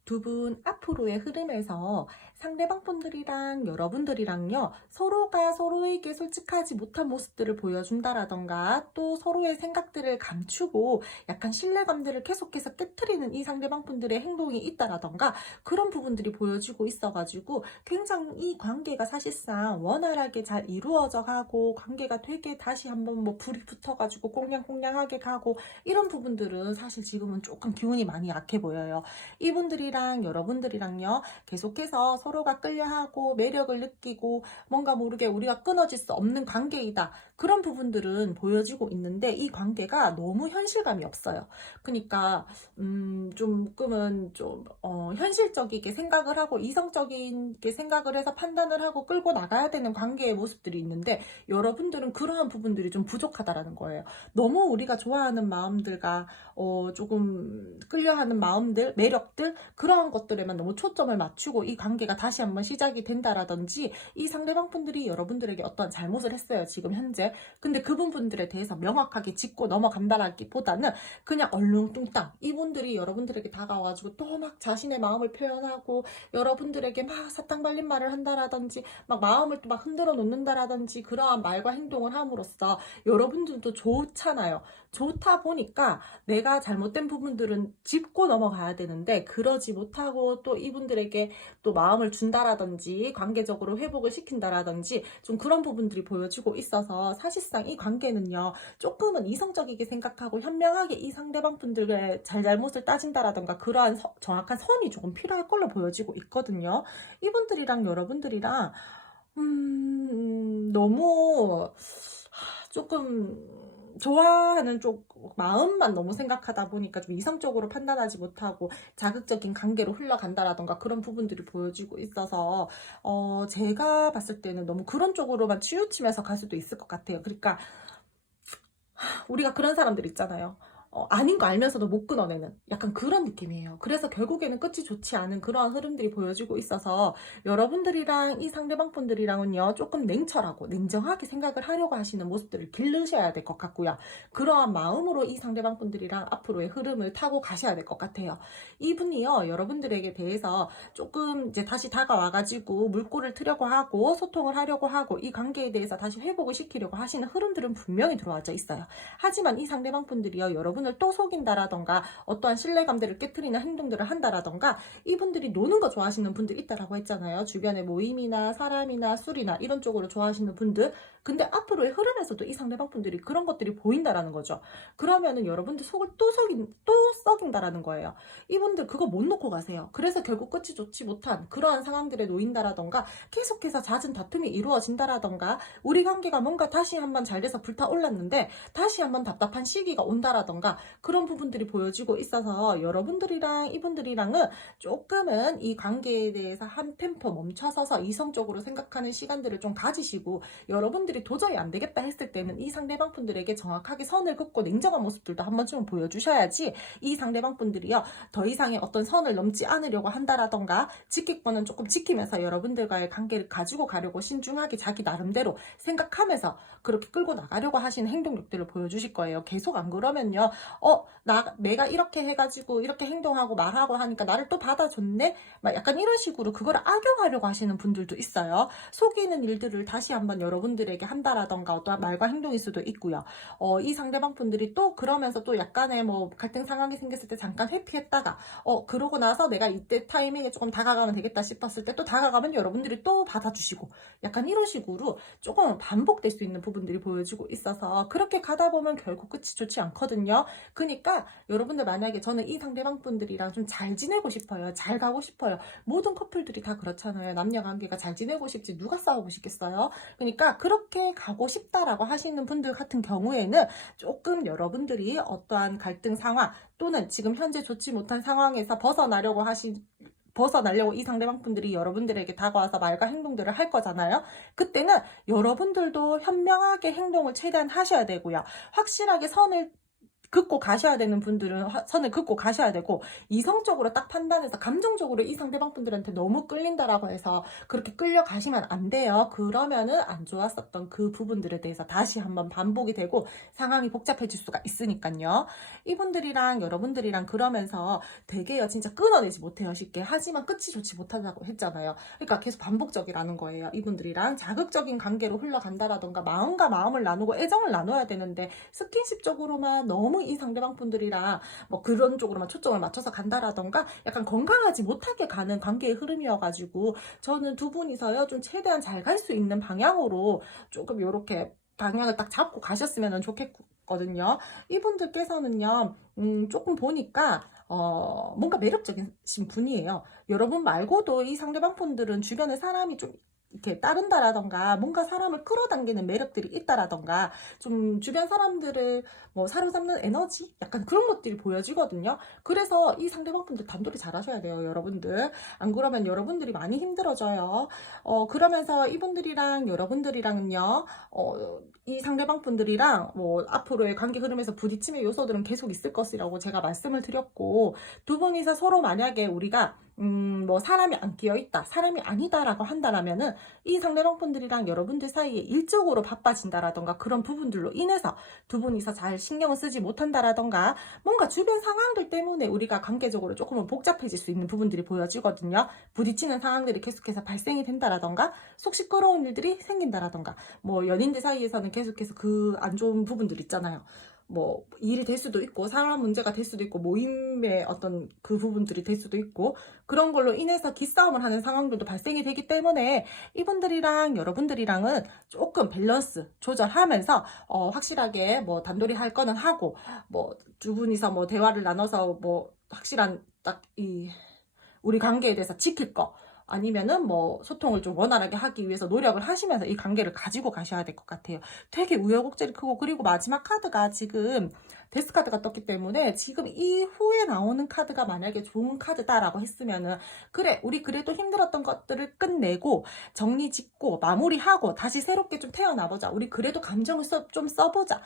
두 분 앞으로의 흐름에서 상대방 분들이랑 여러분들이랑요, 서로가 서로에게 솔직하지 못한 모습들을 보여준다라던가 또 서로의 생각들을 감추고 약간 신뢰감들을 계속해서 깨트리는 이 상대방 분들의 행동이 있다라던가 그런 부분들이 보여지고 있어가지고 굉장히 이 관계가 사실상 원활하게 잘 이루어져 가고 관계가 되게 다시 한번 뭐 불이 붙어가지고 꽁냥꽁냥하게 가고 이런 부분들은 사실 지금은 조금 기운이 많이 약해 보여요. 이분들이랑 여러분들이랑요, 계속해서 서로가 끌려하고 매력을 느끼고 뭔가 모르게 우리가 끊어질 수 없는 관계이다. 그런 부분들은 보여지고 있는데 이 관계가 너무 현실감이 없어요. 그러니까 조금은 좀 현실적이게 생각을 하고 이성적이게 생각을 해서 판단을 하고 끌고 나가야 되는 관계의 모습들이 있는데 여러분들은 그러한 부분들이 좀 부족하다라는 거예요. 너무 우리가 좋아하는 마음들과 조금 끌려하는 마음들, 매력들 그러한 것들에만 너무 초점을 맞추고 이 관계가 다시 한번 시작이 된다라든지 이 상대방 분들이 여러분들에게 어떤 잘못을 했어요. 지금 현재. 근데 그분들에 대해서 명확하게 짚고 넘어간다라기보다는 그냥 얼렁뚱땅 이분들이 여러분들에게 다가와가지고 또 막 자신의 마음을 표현하고 여러분들에게 막 사탕 발린 말을 한다라든지 막 마음을 또 막 흔들어 놓는다라든지 그러한 말과 행동을 함으로써 여러분들도 좋잖아요. 좋다 보니까 내가 잘못된 부분들은 짚고 넘어가야 되는데 그러지 못하고 또 이분들에게 또 마음을 준다라든지 관계적으로 회복을 시킨다라든지 좀 그런 부분들이 보여지고 있어서 사실상 이 관계는요, 조금은 이성적이게 생각하고 현명하게 이 상대방 분들의 잘잘못을 따진다라든가 그러한 정확한 선이 조금 필요할 걸로 보여지고 있거든요. 이분들이랑 여러분들이랑 너무 조금 좋아하는 쪽 마음만 너무 생각하다 보니까 좀 이성적으로 판단하지 못하고 자극적인 관계로 흘러간다라던가 그런 부분들이 보여지고 있어서 제가 봤을 때는 너무 그런 쪽으로만 치우치면서 갈 수도 있을 것 같아요. 그러니까 우리가 그런 사람들 있잖아요. 아닌 거 알면서도 못 끊어내는 약간 그런 느낌이에요. 그래서 결국에는 끝이 좋지 않은 그러한 흐름들이 보여지고 있어서 여러분들이랑 이 상대방 분들이랑은요, 조금 냉철하고 냉정하게 생각을 하려고 하시는 모습들을 기르셔야 될 것 같고요. 그러한 마음으로 이 상대방 분들이랑 앞으로의 흐름을 타고 가셔야 될 것 같아요. 이분이요, 여러분들에게 대해서 조금 이제 다시 다가와가지고 물꼬를 트려고 하고 소통을 하려고 하고 이 관계에 대해서 다시 회복을 시키려고 하시는 흐름들은 분명히 들어와져 있어요. 하지만 이 상대방 분들이요, 여러분을 또 속인다라던가 어떠한 신뢰감들을 깨트리는 행동들을 한다라던가 이분들이 노는 거 좋아하시는 분들 있다라고 했잖아요. 주변에 모임이나 사람이나 술이나 이런 쪽으로 좋아하시는 분들. 근데 앞으로의 흐름에서도 이 상대방 분들이 그런 것들이 보인다라는 거죠. 그러면은 여러분들 속을 또 썩인다라는 거예요. 이분들 그거 못 놓고 가세요. 그래서 결국 끝이 좋지 못한 그러한 상황들에 놓인다라던가 계속해서 잦은 다툼이 이루어진다라던가 우리 관계가 뭔가 다시 한번 잘 돼서 불타올랐는데 다시 한번 답답한 시기가 온다라던가 그런 부분들이 보여지고 있어서 여러분들이랑 이분들이랑은 조금은 이 관계에 대해서 한 템포 멈춰서서 이성적으로 생각하는 시간들을 좀 가지시고 여러분들이 도저히 안 되겠다 했을 때는 이 상대방 분들에게 정확하게 선을 긋고 냉정한 모습들도 한 번쯤 보여주셔야지 이 상대방 분들이요, 더 이상의 어떤 선을 넘지 않으려고 한다라던가 지킬 거는 조금 지키면서 여러분들과의 관계를 가지고 가려고 신중하게 자기 나름대로 생각하면서 그렇게 끌고 나가려고 하시는 행동력들을 보여주실 거예요. 계속 안 그러면요, 내가 이렇게 해가지고 이렇게 행동하고 말하고 하니까 나를 또 받아줬네? 막 약간 이런 식으로 그걸 악용하려고 하시는 분들도 있어요. 속이는 일들을 다시 한번 여러분들에게 한다라던가 어떠한 말과 행동일 수도 있고요. 이 상대방 분들이 또 그러면서 또 약간의 뭐 갈등 상황이 생겼을 때 잠깐 회피했다가 그러고 나서 내가 이때 타이밍에 조금 다가가면 되겠다 싶었을 때 또 다가가면 여러분들이 또 받아주시고 약간 이런 식으로 조금 반복될 수 있는 부분들이 보여지고 있어서 그렇게 가다 보면 결국 끝이 좋지 않거든요. 그러니까 여러분들 만약에 저는 이 상대방 분들이랑 좀 잘 지내고 싶어요. 잘 가고 싶어요. 모든 커플들이 다 그렇잖아요. 남녀 관계가 잘 지내고 싶지 누가 싸우고 싶겠어요? 그러니까 그렇게 가고 싶다라고 하시는 분들 같은 경우에는 조금 여러분들이 어떠한 갈등 상황 또는 지금 현재 좋지 못한 상황에서 벗어나려고 이 상대방 분들이 여러분들에게 다가와서 말과 행동들을 할 거잖아요. 그때는 여러분들도 현명하게 행동을 최대한 하셔야 되고요. 확실하게 선을 긋고 가셔야 되는 분들은 선을 긋고 가셔야 되고, 이성적으로 딱 판단해서 감정적으로 이 상대방 분들한테 너무 끌린다라고 해서 그렇게 끌려가시면 안 돼요. 그러면은 안 좋았었던 그 부분들에 대해서 다시 한번 반복이 되고 상황이 복잡해질 수가 있으니까요. 이분들이랑 여러분들이랑 그러면서 되게요, 진짜 끊어내지 못해요, 쉽게. 하지만 끝이 좋지 못하다고 했잖아요. 그러니까 계속 반복적이라는 거예요. 이분들이랑 자극적인 관계로 흘러간다라던가 마음과 마음을 나누고 애정을 나눠야 되는데 스킨십적으로만 너무 이 상대방 분들이랑 뭐 그런 쪽으로만 초점을 맞춰서 간다라던가 약간 건강하지 못하게 가는 관계의 흐름이어가지고, 저는 두 분이서요 좀 최대한 잘 갈 수 있는 방향으로 조금 요렇게 방향을 딱 잡고 가셨으면 좋겠거든요. 이분들께서는요 조금 보니까 뭔가 매력적이신 분이에요. 여러분 말고도 이 상대방 분들은 주변에 사람이 좀 이렇게 따른다라던가 뭔가 사람을 끌어당기는 매력들이 있다라던가 좀 주변 사람들을 뭐 사로잡는 에너지? 약간 그런 것들이 보여지거든요. 그래서 이 상대방 분들 단돌이 잘하셔야 돼요, 여러분들. 안 그러면 여러분들이 많이 힘들어져요. 그러면서 이분들이랑 여러분들이랑은요, 이 상대방 분들이랑 뭐 앞으로의 관계 흐름에서 부딪힘의 요소들은 계속 있을 것이라고 제가 말씀을 드렸고, 두 분이서 서로 만약에 우리가 뭐 사람이 안 끼어 있다, 사람이 아니다라고 한다라면은 이 상대방 분들이랑 여러분들 사이에 일적으로 바빠진다라던가 그런 부분들로 인해서 두 분이서 잘 신경을 쓰지 못한다라던가 뭔가 주변 상황들 때문에 우리가 관계적으로 조금은 복잡해질 수 있는 부분들이 보여지거든요. 부딪히는 상황들이 계속해서 발생이 된다라던가 속 시끄러운 일들이 생긴다라던가, 뭐 연인들 사이에서는 계속해서 그 안 좋은 부분들 있잖아요. 뭐 일이 될 수도 있고 사람 문제가 될 수도 있고 모임의 어떤 그 부분들이 될 수도 있고, 그런 걸로 인해서 기싸움을 하는 상황들도 발생이 되기 때문에 이분들이랑 여러분들이랑은 조금 밸런스 조절하면서 확실하게 뭐 단돌이 할 거는 하고, 뭐 두 분이서 뭐 대화를 나눠서 뭐 확실한 딱 이 우리 관계에 대해서 지킬 거, 아니면은 뭐 소통을 좀 원활하게 하기 위해서 노력을 하시면서 이 관계를 가지고 가셔야 될 것 같아요. 되게 우여곡절이 크고, 그리고 마지막 카드가 지금 데스 카드가 떴기 때문에 지금 이후에 나오는 카드가 만약에 좋은 카드다라고 했으면은, 그래 우리 그래도 힘들었던 것들을 끝내고 정리 짓고 마무리하고 다시 새롭게 좀 태어나보자, 우리 그래도 감정을 좀 써보자,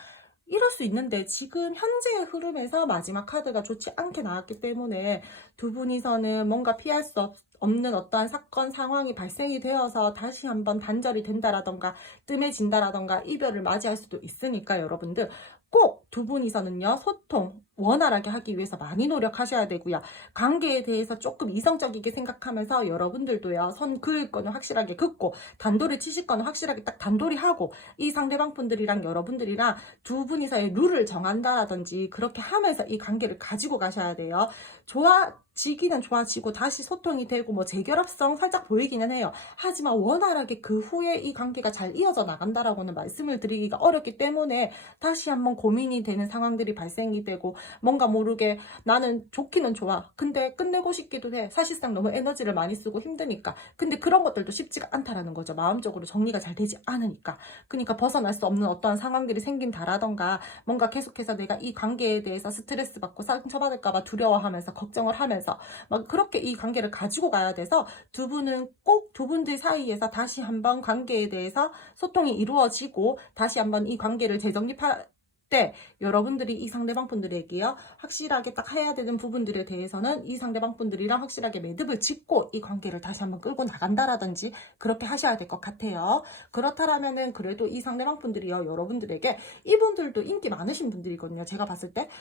이럴 수 있는데, 지금 현재의 흐름에서 마지막 카드가 좋지 않게 나왔기 때문에 두 분이서는 뭔가 피할 수 없는 어떠한 사건 상황이 발생이 되어서 다시 한번 단절이 된다라던가 뜸해진다라던가 이별을 맞이할 수도 있으니까, 여러분들 꼭 두 분이서는요 소통 원활하게 하기 위해서 많이 노력하셔야 되고요. 관계에 대해서 조금 이성적이게 생각하면서 여러분들도요 선 그을 거는 확실하게 긋고 단도를 치실 거는 확실하게 딱 단도리 하고, 이 상대방 분들이랑 여러분들이랑 두 분이서의 룰을 정한다라든지 그렇게 하면서 이 관계를 가지고 가셔야 돼요. 좋아지기는 좋아지고 다시 소통이 되고 뭐 재결합성 살짝 보이기는 해요. 하지만 원활하게 그 후에 이 관계가 잘 이어져 나간다라고는 말씀을 드리기가 어렵기 때문에 다시 한번 고민이 되는 상황들이 발생이 되고, 뭔가 모르게 나는 좋기는 좋아, 근데 끝내고 싶기도 해, 사실상 너무 에너지를 많이 쓰고 힘드니까. 근데 그런 것들도 쉽지가 않다라는 거죠. 마음적으로 정리가 잘 되지 않으니까. 그러니까 벗어날 수 없는 어떠한 상황들이 생긴다라던가, 뭔가 계속해서 내가 이 관계에 대해서 스트레스 받고 상처받을까봐 두려워하면서 걱정을 하면서 막 그렇게 이 관계를 가지고 가야 돼서, 두 분은 꼭 두 분들 사이에서 다시 한번 관계에 대해서 소통이 이루어지고 다시 한번 이 관계를 재정립할 때 여러분들이 이 상대방 분들에게요 확실하게 딱 해야 되는 부분들에 대해서는 이 상대방 분들이랑 확실하게 매듭을 짓고 이 관계를 다시 한번 끌고 나간다라든지 그렇게 하셔야 될 것 같아요. 그렇다라면은 그래도 이 상대방 분들이요 여러분들에게, 이분들도 인기 많으신 분들이거든요, 제가 봤을 때.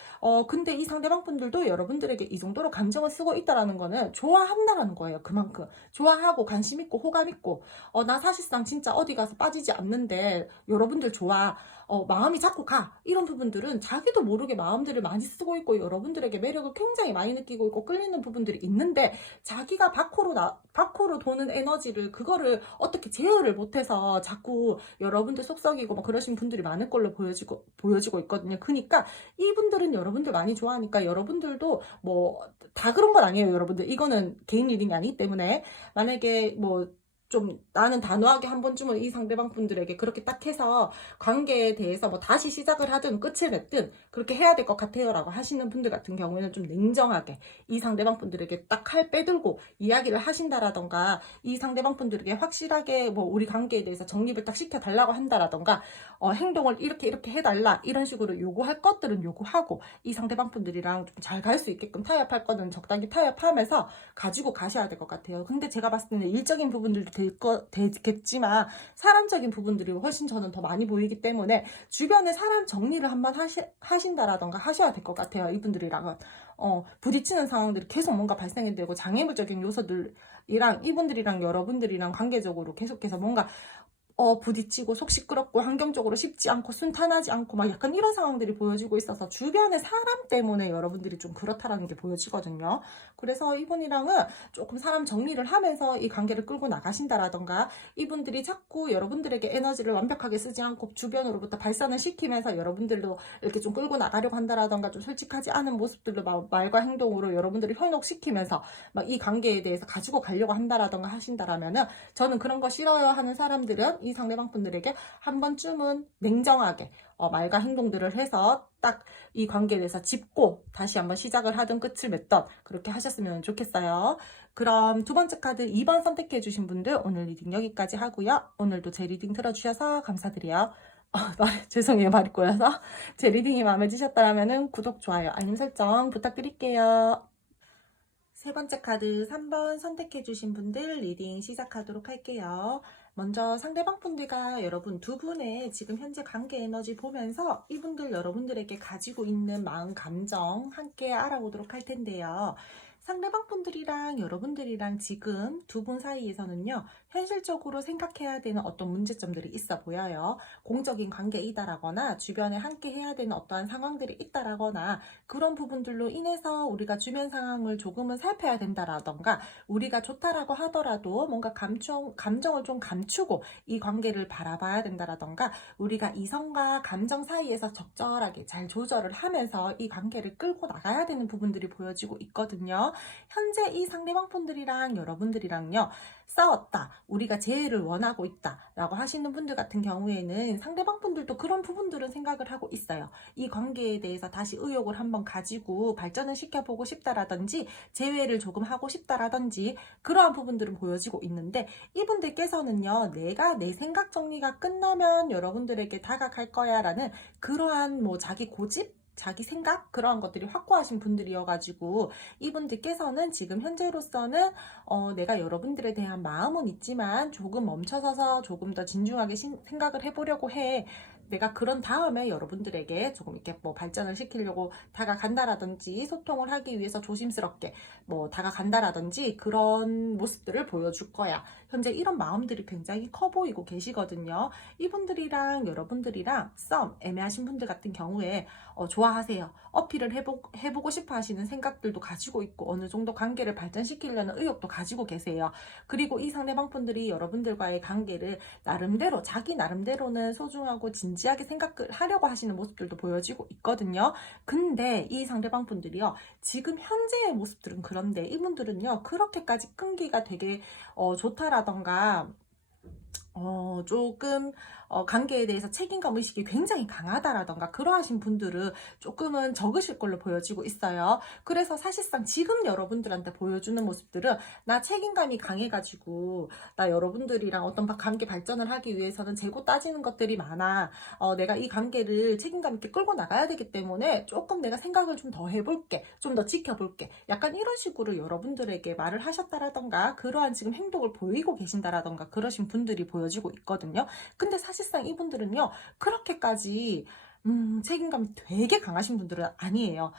근데 이 상대방 분들도 여러분들에게 이 정도로 감정을 쓰고 있다라는 거는 좋아한다라는 거예요. 그만큼 좋아하고 관심 있고 호감 있고, 나 사실상 진짜 어디 가서 빠지지 않는데 여러분들 좋아, 마음이 자꾸 가. 이런 부분들은 자기도 모르게 마음들을 많이 쓰고 있고 여러분들에게 매력을 굉장히 많이 느끼고 있고 끌리는 부분들이 있는데 자기가 밖으로 도는 에너지를 그거를 어떻게 제어를 못해서 자꾸 여러분들 속썩이고 막 그러신 분들이 많을 걸로 보여지고 있거든요. 그러니까 이분들은 여러분들 많이 좋아하니까 여러분들도 뭐 다 그런 건 아니에요, 여러분들. 이거는 개인 리딩이 아니기 때문에 만약에 뭐 좀 나는 단호하게 한 번쯤은 이 상대방 분들에게 그렇게 딱 해서 관계에 대해서 뭐 다시 시작을 하든 끝을 맺든 그렇게 해야 될 것 같아요 라고 하시는 분들 같은 경우에는 좀 냉정하게 이 상대방 분들에게 딱 칼 빼들고 이야기를 하신다라던가 이 상대방 분들에게 확실하게 뭐 우리 관계에 대해서 정립을 딱 시켜달라고 한다라던가 행동을 이렇게 해달라 이런 식으로 요구할 것들은 요구하고 이 상대방 분들이랑 좀 잘 갈 수 있게끔 타협할 거는 적당히 타협하면서 가지고 가셔야 될 것 같아요. 근데 제가 봤을 때는 일적인 부분들도 되겠지만 사람적인 부분들이 훨씬 저는 더 많이 보이기 때문에 주변에 사람 정리를 한번 하신다라던가 하셔야 될 것 같아요. 이분들이랑은 부딪히는 상황들이 계속 뭔가 발생이 되고 장애물적인 요소들이랑 이분들이랑 여러분들이랑 관계적으로 계속해서 뭔가 부딪히고 속 시끄럽고 환경적으로 쉽지 않고 순탄하지 않고 막 약간 이런 상황들이 보여지고 있어서 주변의 사람 때문에 여러분들이 좀 그렇다라는 게 보여지거든요. 그래서 이분이랑은 조금 사람 정리를 하면서 이 관계를 끌고 나가신다라던가 이분들이 자꾸 여러분들에게 에너지를 완벽하게 쓰지 않고 주변으로부터 발산을 시키면서 여러분들도 이렇게 좀 끌고 나가려고 한다라던가 좀 솔직하지 않은 모습들로 말과 행동으로 여러분들을 현혹시키면서 막 이 관계에 대해서 가지고 가려고 한다라던가 하신다라면은 저는 그런 거 싫어요 하는 사람들은 이 상대방 분들에게 한 번쯤은 냉정하게 말과 행동들을 해서 딱 이 관계에 대해서 짚고 다시 한번 시작을 하든 끝을 맺던 그렇게 하셨으면 좋겠어요. 그럼 두 번째 카드 2번 선택해 주신 분들 오늘 리딩 여기까지 하고요. 오늘도 제 리딩 들어주셔서 감사드려요. 죄송해요, 말이 꼬여서. 제 리딩이 마음에 드셨다면 구독, 좋아요, 알림 설정 부탁드릴게요. 세 번째 카드 3번 선택해 주신 분들 리딩 시작하도록 할게요. 먼저 상대방 분들과 여러분 두 분의 지금 현재 관계 에너지 보면서 이분들 여러분들에게 가지고 있는 마음 감정 함께 알아보도록 할 텐데요. 상대방 분들이랑 여러분들이랑 지금 두 분 사이에서는요, 현실적으로 생각해야 되는 어떤 문제점들이 있어 보여요. 공적인 관계이다라거나 주변에 함께 해야 되는 어떠한 상황들이 있다라거나 그런 부분들로 인해서 우리가 주변 상황을 조금은 살펴야 된다라던가 우리가 좋다라고 하더라도 뭔가 감정을 좀 감추고 이 관계를 바라봐야 된다라던가 우리가 이성과 감정 사이에서 적절하게 잘 조절을 하면서 이 관계를 끌고 나가야 되는 부분들이 보여지고 있거든요. 현재 이 상대방 분들이랑 여러분들이랑요, 싸웠다, 우리가 재회를 원하고 있다 라고 하시는 분들 같은 경우에는 상대방 분들도 그런 부분들은 생각을 하고 있어요. 이 관계에 대해서 다시 의욕을 한번 가지고 발전을 시켜보고 싶다라든지 재회를 조금 하고 싶다라든지 그러한 부분들은 보여지고 있는데 이분들께서는요, 내가 내 생각 정리가 끝나면 여러분들에게 다가갈 거야 라는 그러한 뭐 자기 고집? 자기 생각? 그러한 것들이 확고하신 분들이어가지고 이분들께서는 지금 현재로서는 내가 여러분들에 대한 마음은 있지만 조금 멈춰서서 조금 더 진중하게 생각을 해보려고 해. 내가 그런 다음에 여러분들에게 조금 이렇게 뭐 발전을 시키려고 다가간다라든지 소통을 하기 위해서 조심스럽게 뭐 다가간다라든지 그런 모습들을 보여줄 거야. 현재 이런 마음들이 굉장히 커 보이고 계시거든요. 이분들이랑 여러분들이랑 썸 애매하신 분들 같은 경우에 좋아하세요. 어필을 해보고 싶어 하시는 생각들도 가지고 있고 어느 정도 관계를 발전시키려는 의욕도 가지고 계세요. 그리고 이 상대방 분들이 여러분들과의 관계를 나름대로 자기 나름대로는 소중하고 진지하게 생각을 하려고 하시는 모습들도 보여지고 있거든요. 근데 이 상대방 분들이요, 지금 현재의 모습들은 그런데 이분들은요, 그렇게까지 끈기가 되게 좋다라던가 조금 관계에 대해서 책임감 의식이 굉장히 강하다라던가 그러하신 분들은 조금은 적으실 걸로 보여지고 있어요. 그래서 사실상 지금 여러분들한테 보여주는 모습들은 나 책임감이 강해가지고 나 여러분들이랑 어떤 관계 발전을 하기 위해서는 재고 따지는 것들이 많아. 내가 이 관계를 책임감 있게 끌고 나가야 되기 때문에 조금 내가 생각을 좀 더 해볼게. 좀 더 지켜볼게. 약간 이런 식으로 여러분들에게 말을 하셨다라던가 그러한 지금 행동을 보이고 계신다라던가 그러신 분들이 보여지고 있거든요. 근데 사실상 이분들은요, 그렇게까지 책임감이 되게 강하신 분들은 아니에요.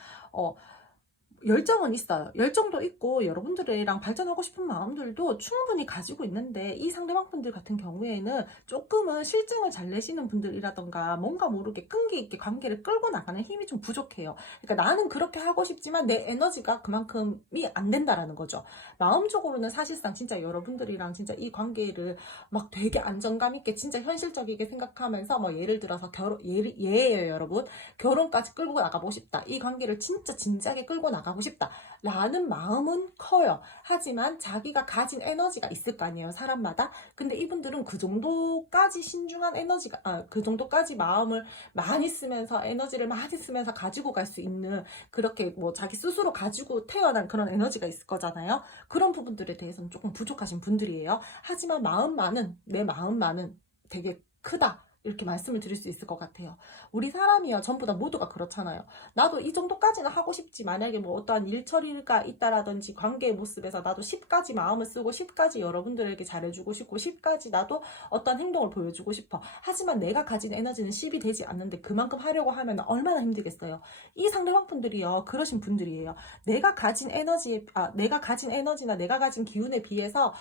열정은 있어요. 열정도 있고 여러분들이랑 발전하고 싶은 마음들도 충분히 가지고 있는데 이 상대방분들 같은 경우에는 조금은 실증을 잘 내시는 분들이라던가 뭔가 모르게 끈기 있게 관계를 끌고 나가는 힘이 좀 부족해요. 그러니까 나는 그렇게 하고 싶지만 내 에너지가 그만큼이 안 된다라는 거죠. 마음적으로는 사실상 진짜 여러분들이랑 진짜 이 관계를 막 되게 안정감 있게 진짜 현실적이게 생각하면서 뭐 예를 들어서 예예요 여러분. 결혼까지 끌고 나가보고 싶다. 이 관계를 진짜 진지하게 끌고 나가고 싶다. 라는 마음은 커요. 하지만 자기가 가진 에너지가 있을 거 아니에요. 사람마다. 근데 이분들은 그 정도까지 신중한 에너지가, 그 정도까지 마음을 많이 쓰면서 에너지를 많이 쓰면서 가지고 갈 수 있는 그렇게 뭐 자기 스스로 가지고 태어난 그런 에너지가 있을 거잖아요. 그런 부분들에 대해서는 조금 부족하신 분들이에요. 하지만 내 마음만은 되게 크다. 이렇게 말씀을 드릴 수 있을 것 같아요. 우리 사람이요. 전부 다 모두가 그렇잖아요. 나도 이 정도까지는 하고 싶지. 만약에 뭐 어떠한 일 처리가 있다라든지 관계의 모습에서 나도 10가지 마음을 쓰고 10가지 여러분들에게 잘해주고 싶고 10가지 나도 어떤 행동을 보여주고 싶어. 하지만 내가 가진 에너지는 10이 되지 않는데 그만큼 하려고 하면 얼마나 힘들겠어요. 이 상대방 분들이요. 그러신 분들이에요. 내가 가진 에너지나 내가 가진 기운에 비해서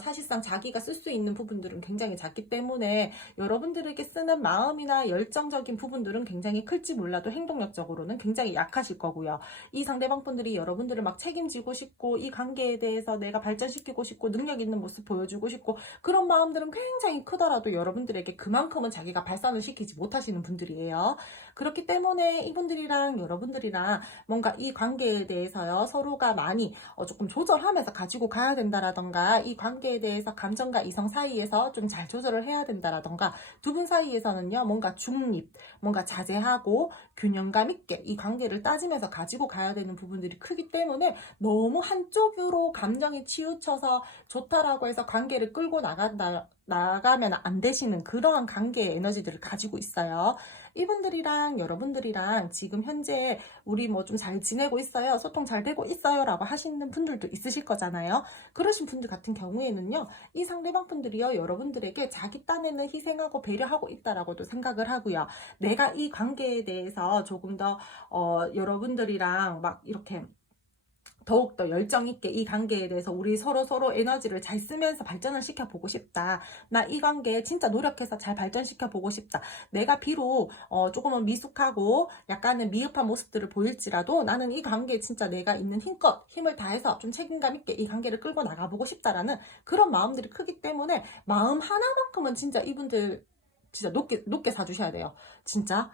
사실상 자기가 쓸 수 있는 부분들은 굉장히 작기 때문에 여러분들에게 쓰는 마음이나 열정적인 부분들은 굉장히 클지 몰라도 행동력적으로는 굉장히 약하실 거고요. 이 상대방 분들이 여러분들을 막 책임지고 싶고 이 관계에 대해서 내가 발전시키고 싶고 능력 있는 모습 보여주고 싶고 그런 마음들은 굉장히 크더라도 여러분들에게 그만큼은 자기가 발산을 시키지 못하시는 분들이에요. 그렇기 때문에 이분들이랑 여러분들이랑 뭔가 이 관계에 대해서요 서로가 많이 조금 조절하면서 가지고 가야 된다라던가 이 관계에 대해서 감정과 이성 사이에서 좀 잘 조절을 해야 된다라던가 두 분 사이에서는요 뭔가 중립, 뭔가 자제하고 균형감 있게 이 관계를 따지면서 가지고 가야 되는 부분들이 크기 때문에 너무 한쪽으로 감정이 치우쳐서 좋다라고 해서 관계를 끌고 나가면 안 되시는 그러한 관계의 에너지들을 가지고 있어요. 이분들이랑 여러분들이랑 지금 현재 우리 뭐 좀 잘 지내고 있어요. 소통 잘 되고 있어요. 라고 하시는 분들도 있으실 거잖아요. 그러신 분들 같은 경우에는요. 이 상대방 분들이요. 여러분들에게 자기 딴에는 희생하고 배려하고 있다라고도 생각을 하고요. 내가 이 관계에 대해서 조금 더 여러분들이랑 막 이렇게 더욱더 열정있게 이 관계에 대해서 우리 서로 에너지를 잘 쓰면서 발전을 시켜보고 싶다. 나 이 관계에 진짜 노력해서 잘 발전시켜보고 싶다. 내가 비록 조금은 미숙하고 약간은 미흡한 모습들을 보일지라도 나는 이 관계에 진짜 내가 있는 힘을 다해서 좀 책임감 있게 이 관계를 끌고 나가보고 싶다라는 그런 마음들이 크기 때문에 마음 하나만큼은 진짜 이분들 진짜 높게 사주셔야 돼요. 진짜.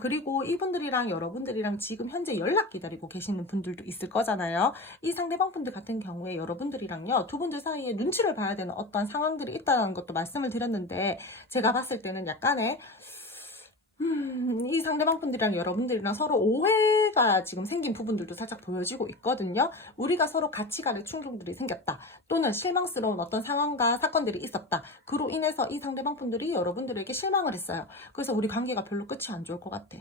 그리고 이분들이랑 여러분들이랑 지금 현재 연락 기다리고 계시는 분들도 있을 거잖아요. 이 상대방 분들 같은 경우에 여러분들이랑요, 두 분들 사이에 눈치를 봐야 되는 어떤 상황들이 있다는 것도 말씀을 드렸는데, 제가 봤을 때는 약간의 이 상대방 분들이랑 여러분들이랑 서로 오해가 지금 생긴 부분들도 살짝 보여지고 있거든요. 우리가 서로 가치관의 충돌들이 생겼다. 또는 실망스러운 어떤 상황과 사건들이 있었다. 그로 인해서 이 상대방 분들이 여러분들에게 실망을 했어요. 그래서 우리 관계가 별로 끝이 안 좋을 것 같아.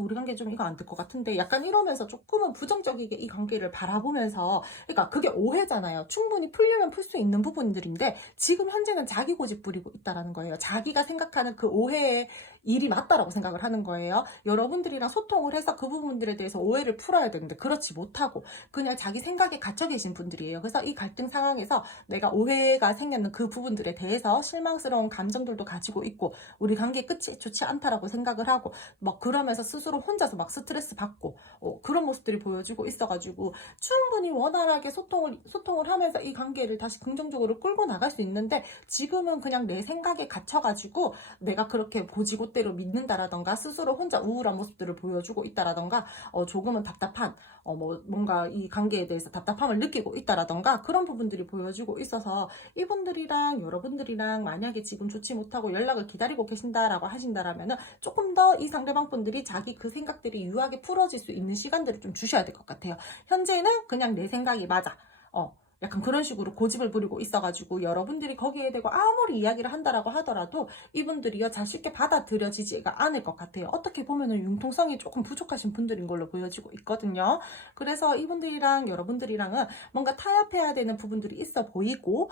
우리 관계 좀 이거 안 될 것 같은데 약간 이러면서 조금은 부정적이게 이 관계를 바라보면서 그러니까 그게 오해잖아요. 충분히 풀려면 풀 수 있는 부분들인데 지금 현재는 자기 고집 부리고 있다라는 거예요. 자기가 생각하는 그 오해의 일이 맞다라고 생각을 하는 거예요. 여러분들이랑 소통을 해서 그 부분들에 대해서 오해를 풀어야 되는데 그렇지 못하고 그냥 자기 생각에 gat혀 계신 분들이에요. 그래서 이 갈등 상황에서 내가 오해가 생겼는 그 부분들에 대해서 실망스러운 감정들도 가지고 있고 우리 관계 끝이 좋지 않다라고 생각을 하고 막 그러면서 스스로 혼자서 막 스트레스 받고 그런 모습들이 보여지고 있어가지고 충분히 원활하게 소통을 하면서 이 관계를 다시 긍정적으로 끌고 나갈 수 있는데 지금은 그냥 내 생각에 갇혀가지고 내가 그렇게 고지고대로 믿는다라던가 스스로 혼자 우울한 모습들을 보여주고 있다라던가 조금은 답답한 뭔가 이 관계에 대해서 답답함을 느끼고 있다라던가 그런 부분들이 보여지고 있어서 이분들이랑 여러분들이랑 만약에 지금 좋지 못하고 연락을 기다리고 계신다라고 하신다라면은 조금 더 이 상대방 분들이 자기 그 생각들이 유하게 풀어질 수 있는 시간들을 좀 주셔야 될 것 같아요. 현재는 그냥 내 생각이 맞아. 약간 그런 식으로 고집을 부리고 있어가지고 여러분들이 거기에 대고 아무리 이야기를 한다라고 하더라도 이분들이요 잘 쉽게 받아들여지지가 않을 것 같아요. 어떻게 보면은 융통성이 조금 부족하신 분들인 걸로 보여지고 있거든요. 그래서 이분들이랑 여러분들이랑은 뭔가 타협해야 되는 부분들이 있어 보이고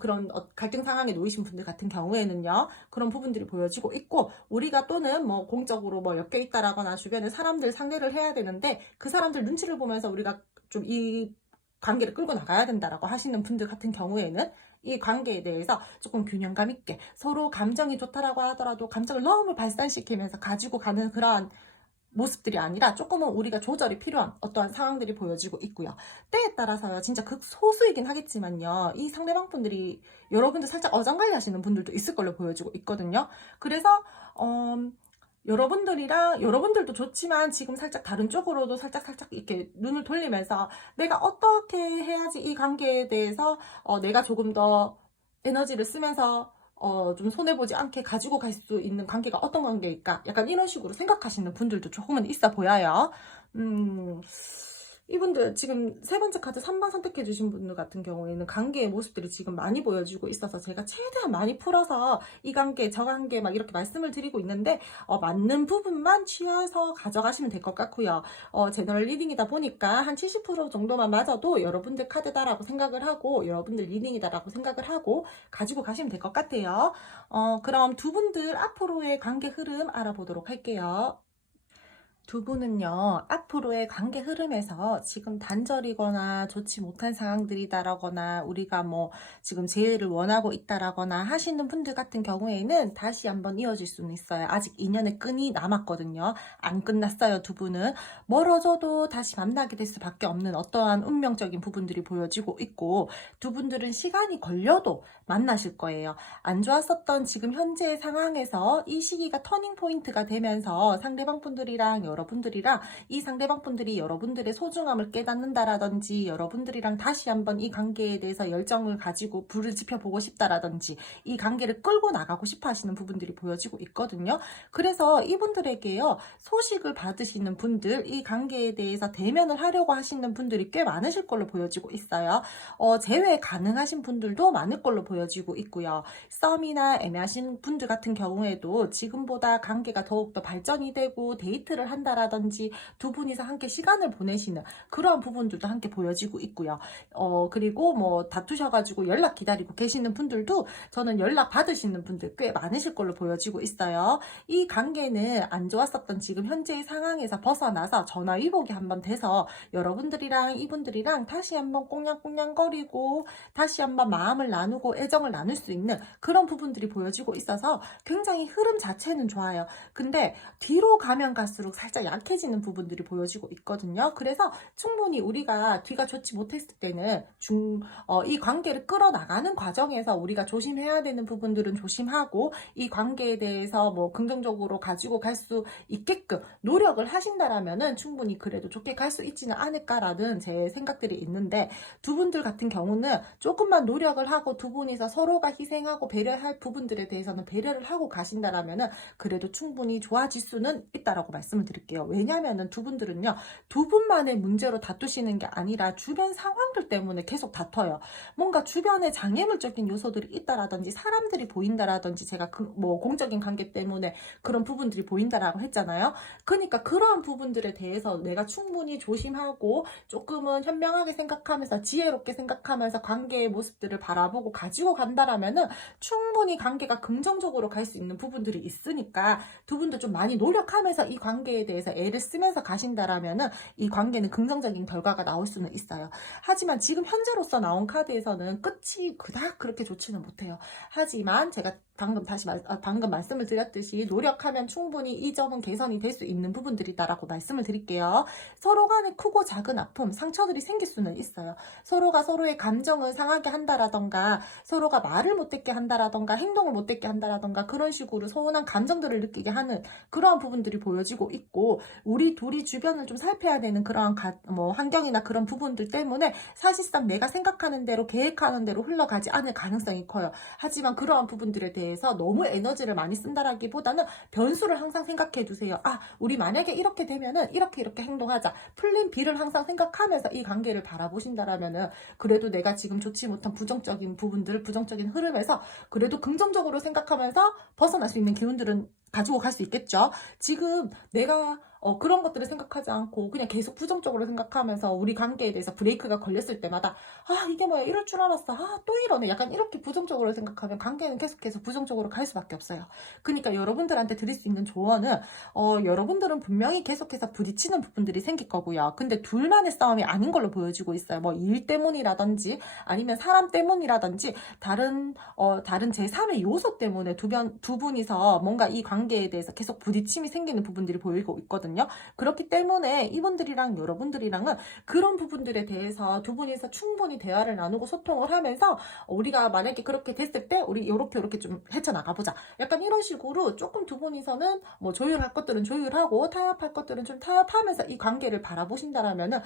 그런 갈등 상황에 놓이신 분들 같은 경우에는요 그런 부분들이 보여지고 있고, 우리가 또는 뭐 공적으로 뭐 엮여 있다라거나 주변에 사람들 상대를 해야 되는데 그 사람들 눈치를 보면서 우리가 좀 이 관계를 끌고 나가야 된다라고 하시는 분들 같은 경우에는 이 관계에 대해서 조금 균형감 있게 서로 감정이 좋다라고 하더라도 감정을 너무 발산시키면서 가지고 가는 그러한 모습들이 아니라 조금은 우리가 조절이 필요한 어떠한 상황들이 보여지고 있고요. 때에 따라서요, 진짜 극소수이긴 하겠지만요, 이 상대방 분들이 여러분들 살짝 어장관리 하시는 분들도 있을 걸로 보여지고 있거든요. 그래서, 여러분들도 좋지만 지금 살짝 다른 쪽으로도 살짝 이렇게 눈을 돌리면서 내가 어떻게 해야지 이 관계에 대해서 내가 조금 더 에너지를 쓰면서 좀 손해보지 않게 가지고 갈 수 있는 관계가 어떤 관계일까? 약간 이런 식으로 생각하시는 분들도 조금은 있어 보여요. 이분들 지금 세 번째 카드 3번 선택해 주신 분들 같은 경우에는 관계의 모습들이 지금 많이 보여지고 있어서 제가 최대한 많이 풀어서 이 관계 저 관계 막 이렇게 말씀을 드리고 있는데 맞는 부분만 취해서 가져가시면 될 것 같고요. 제너럴 리딩이다 보니까 한 70% 정도만 맞아도 여러분들 카드다라고 생각을 하고 여러분들 리딩이다라고 생각을 하고 가지고 가시면 될 것 같아요. 그럼 두 분들 앞으로의 관계 흐름 알아보도록 할게요. 두 분은요, 앞으로의 관계 흐름에서 지금 단절이거나 좋지 못한 상황들이다라거나 우리가 뭐 지금 재회를 원하고 있다라거나 하시는 분들 같은 경우에는 다시 한번 이어질 수는 있어요. 아직 인연의 끈이 남았거든요. 안 끝났어요, 두 분은. 멀어져도 다시 만나게 될 수밖에 없는 어떠한 운명적인 부분들이 보여지고 있고, 두 분들은 시간이 걸려도 만나실 거예요. 안 좋았었던 지금 현재의 상황에서 이 시기가 터닝 포인트가 되면서 상대방 분들이랑 여러분들이랑 이 상대방 분들이 여러분들의 소중함을 깨닫는다라든지 여러분들이랑 다시 한번 이 관계에 대해서 열정을 가지고 불을 지펴보고 싶다라든지 이 관계를 끌고 나가고 싶어 하시는 부분들이 보여지고 있거든요. 그래서 이분들에게요, 소식을 받으시는 분들, 이 관계에 대해서 대면을 하려고 하시는 분들이 꽤 많으실 걸로 보여지고 있어요. 재회 가능하신 분들도 많을 걸로 보여지고 있고요. 썸이나 애매하신 분들 같은 경우에도 지금보다 관계가 더욱더 발전이 되고 데이트를 한다라든지 두 분이서 함께 시간을 보내시는 그러한 부분들도 함께 보여지고 있고요. 그리고 뭐 다투셔가지고 연락 기다리고 계시는 분들도 저는 연락 받으시는 분들 꽤 많으실 걸로 보여지고 있어요. 이 관계는 안 좋았었던 지금 현재의 상황에서 벗어나서 전화위복이 한번 돼서 여러분들이랑 이분들이랑 다시 한번 꽁냥꽁냥거리고 다시 한번 마음을 나누고 애정을 나눌 수 있는 그런 부분들이 보여지고 있어서 굉장히 흐름 자체는 좋아요. 근데 뒤로 가면 갈수록 살짝 약해지는 부분들이 보여지고 있거든요. 그래서 충분히 우리가 뒤가 좋지 못했을 때는 이 관계를 끌어나가는 과정에서 우리가 조심해야 되는 부분들은 조심하고 이 관계에 대해서 뭐 긍정적으로 가지고 갈 수 있게끔 노력을 하신다라면은 충분히 그래도 좋게 갈 수 있지는 않을까라는 제 생각들이 있는데, 두 분들 같은 경우는 조금만 노력을 하고 두 분이서 서로가 희생하고 배려할 부분들에 대해서는 배려를 하고 가신다라면은 그래도 충분히 좋아질 수는 있다라고 말씀을 드릴게요. 왜냐하면은 두 분들은요, 두 분만의 문제로 다투시는 게 아니라 주변 상황들 때문에 계속 다퉈요. 뭔가 주변에 장애물적인 요소들이 있다라든지 사람들이 보인다라든지 제가 뭐 공적인 관계 때문에 그런 부분들이 보인다라고 했잖아요. 그러니까 그러한 부분들에 대해서 내가 충분히 조심하고 조금은 현명하게 생각하면서 지혜롭게 생각하면서 관계의 모습들을 바라보고 가지고 간다라면은 충분히 관계가 긍정적으로 갈 수 있는 부분들이 있으니까 두 분도 좀 많이 노력하면서 이 관계에 대해서 애를 쓰면서 가신다라면은 이 관계는 긍정적인 결과가 나올 수는 있어요. 하지만 지금 현재로서 나온 카드에서는 끝이 그닥 그렇게 좋지는 못해요. 하지만 제가 방금 말씀을 드렸듯이 노력하면 충분히 이 점은 개선이 될 수 있는 부분들이다라고 말씀을 드릴게요. 서로 간에 크고 작은 아픔, 상처들이 생길 수는 있어요. 서로가 서로의 감정을 상하게 한다라던가 서로가 말을 못듣게 한다라던가 행동을 못듣게 한다라던가 그런 식으로 서운한 감정들을 느끼게 하는 그러한 부분들이 보여지고 있고, 있고 우리 둘이 주변을 좀 살펴야 되는 그런 환경이나 그런 부분들 때문에 사실상 내가 생각하는 대로 계획하는 대로 흘러가지 않을 가능성이 커요. 하지만 그러한 부분들에 대해서 너무 에너지를 많이 쓴다라기보다는 변수를 항상 생각해 두세요. 우리 만약에 이렇게 되면은 이렇게 행동하자. 풀린 B를 항상 생각하면서 이 관계를 바라보신다라면은 그래도 내가 지금 좋지 못한 부정적인 부분들, 부정적인 흐름에서 그래도 긍정적으로 생각하면서 벗어날 수 있는 기운들은 가지고 갈 수 있겠죠. 지금 내가 그런 것들을 생각하지 않고 그냥 계속 부정적으로 생각하면서 우리 관계에 대해서 브레이크가 걸렸을 때마다 이게 뭐야, 이럴 줄 알았어, 또 이러네, 약간 이렇게 부정적으로 생각하면 관계는 계속해서 부정적으로 갈 수밖에 없어요. 그러니까 여러분들한테 드릴 수 있는 조언은 여러분들은 분명히 계속해서 부딪히는 부분들이 생길 거고요. 근데 둘만의 싸움이 아닌 걸로 보여지고 있어요. 뭐 일 때문이라든지 아니면 사람 때문이라든지 다른 제3의 요소 때문에 두 분이서 뭔가 이 관계에 대해서 계속 부딪힘이 생기는 부분들이 보이고 있거든요. 그렇기 때문에 이분들이랑 여러분들이랑은 그런 부분들에 대해서 두 분이서 충분히 대화를 나누고 소통을 하면서 우리가 만약에 그렇게 됐을 때 우리 요렇게 좀 헤쳐나가보자, 약간 이런 식으로 조금 두 분이서는 뭐 조율할 것들은 조율하고 타협할 것들은 좀 타협하면서 이 관계를 바라보신다라면은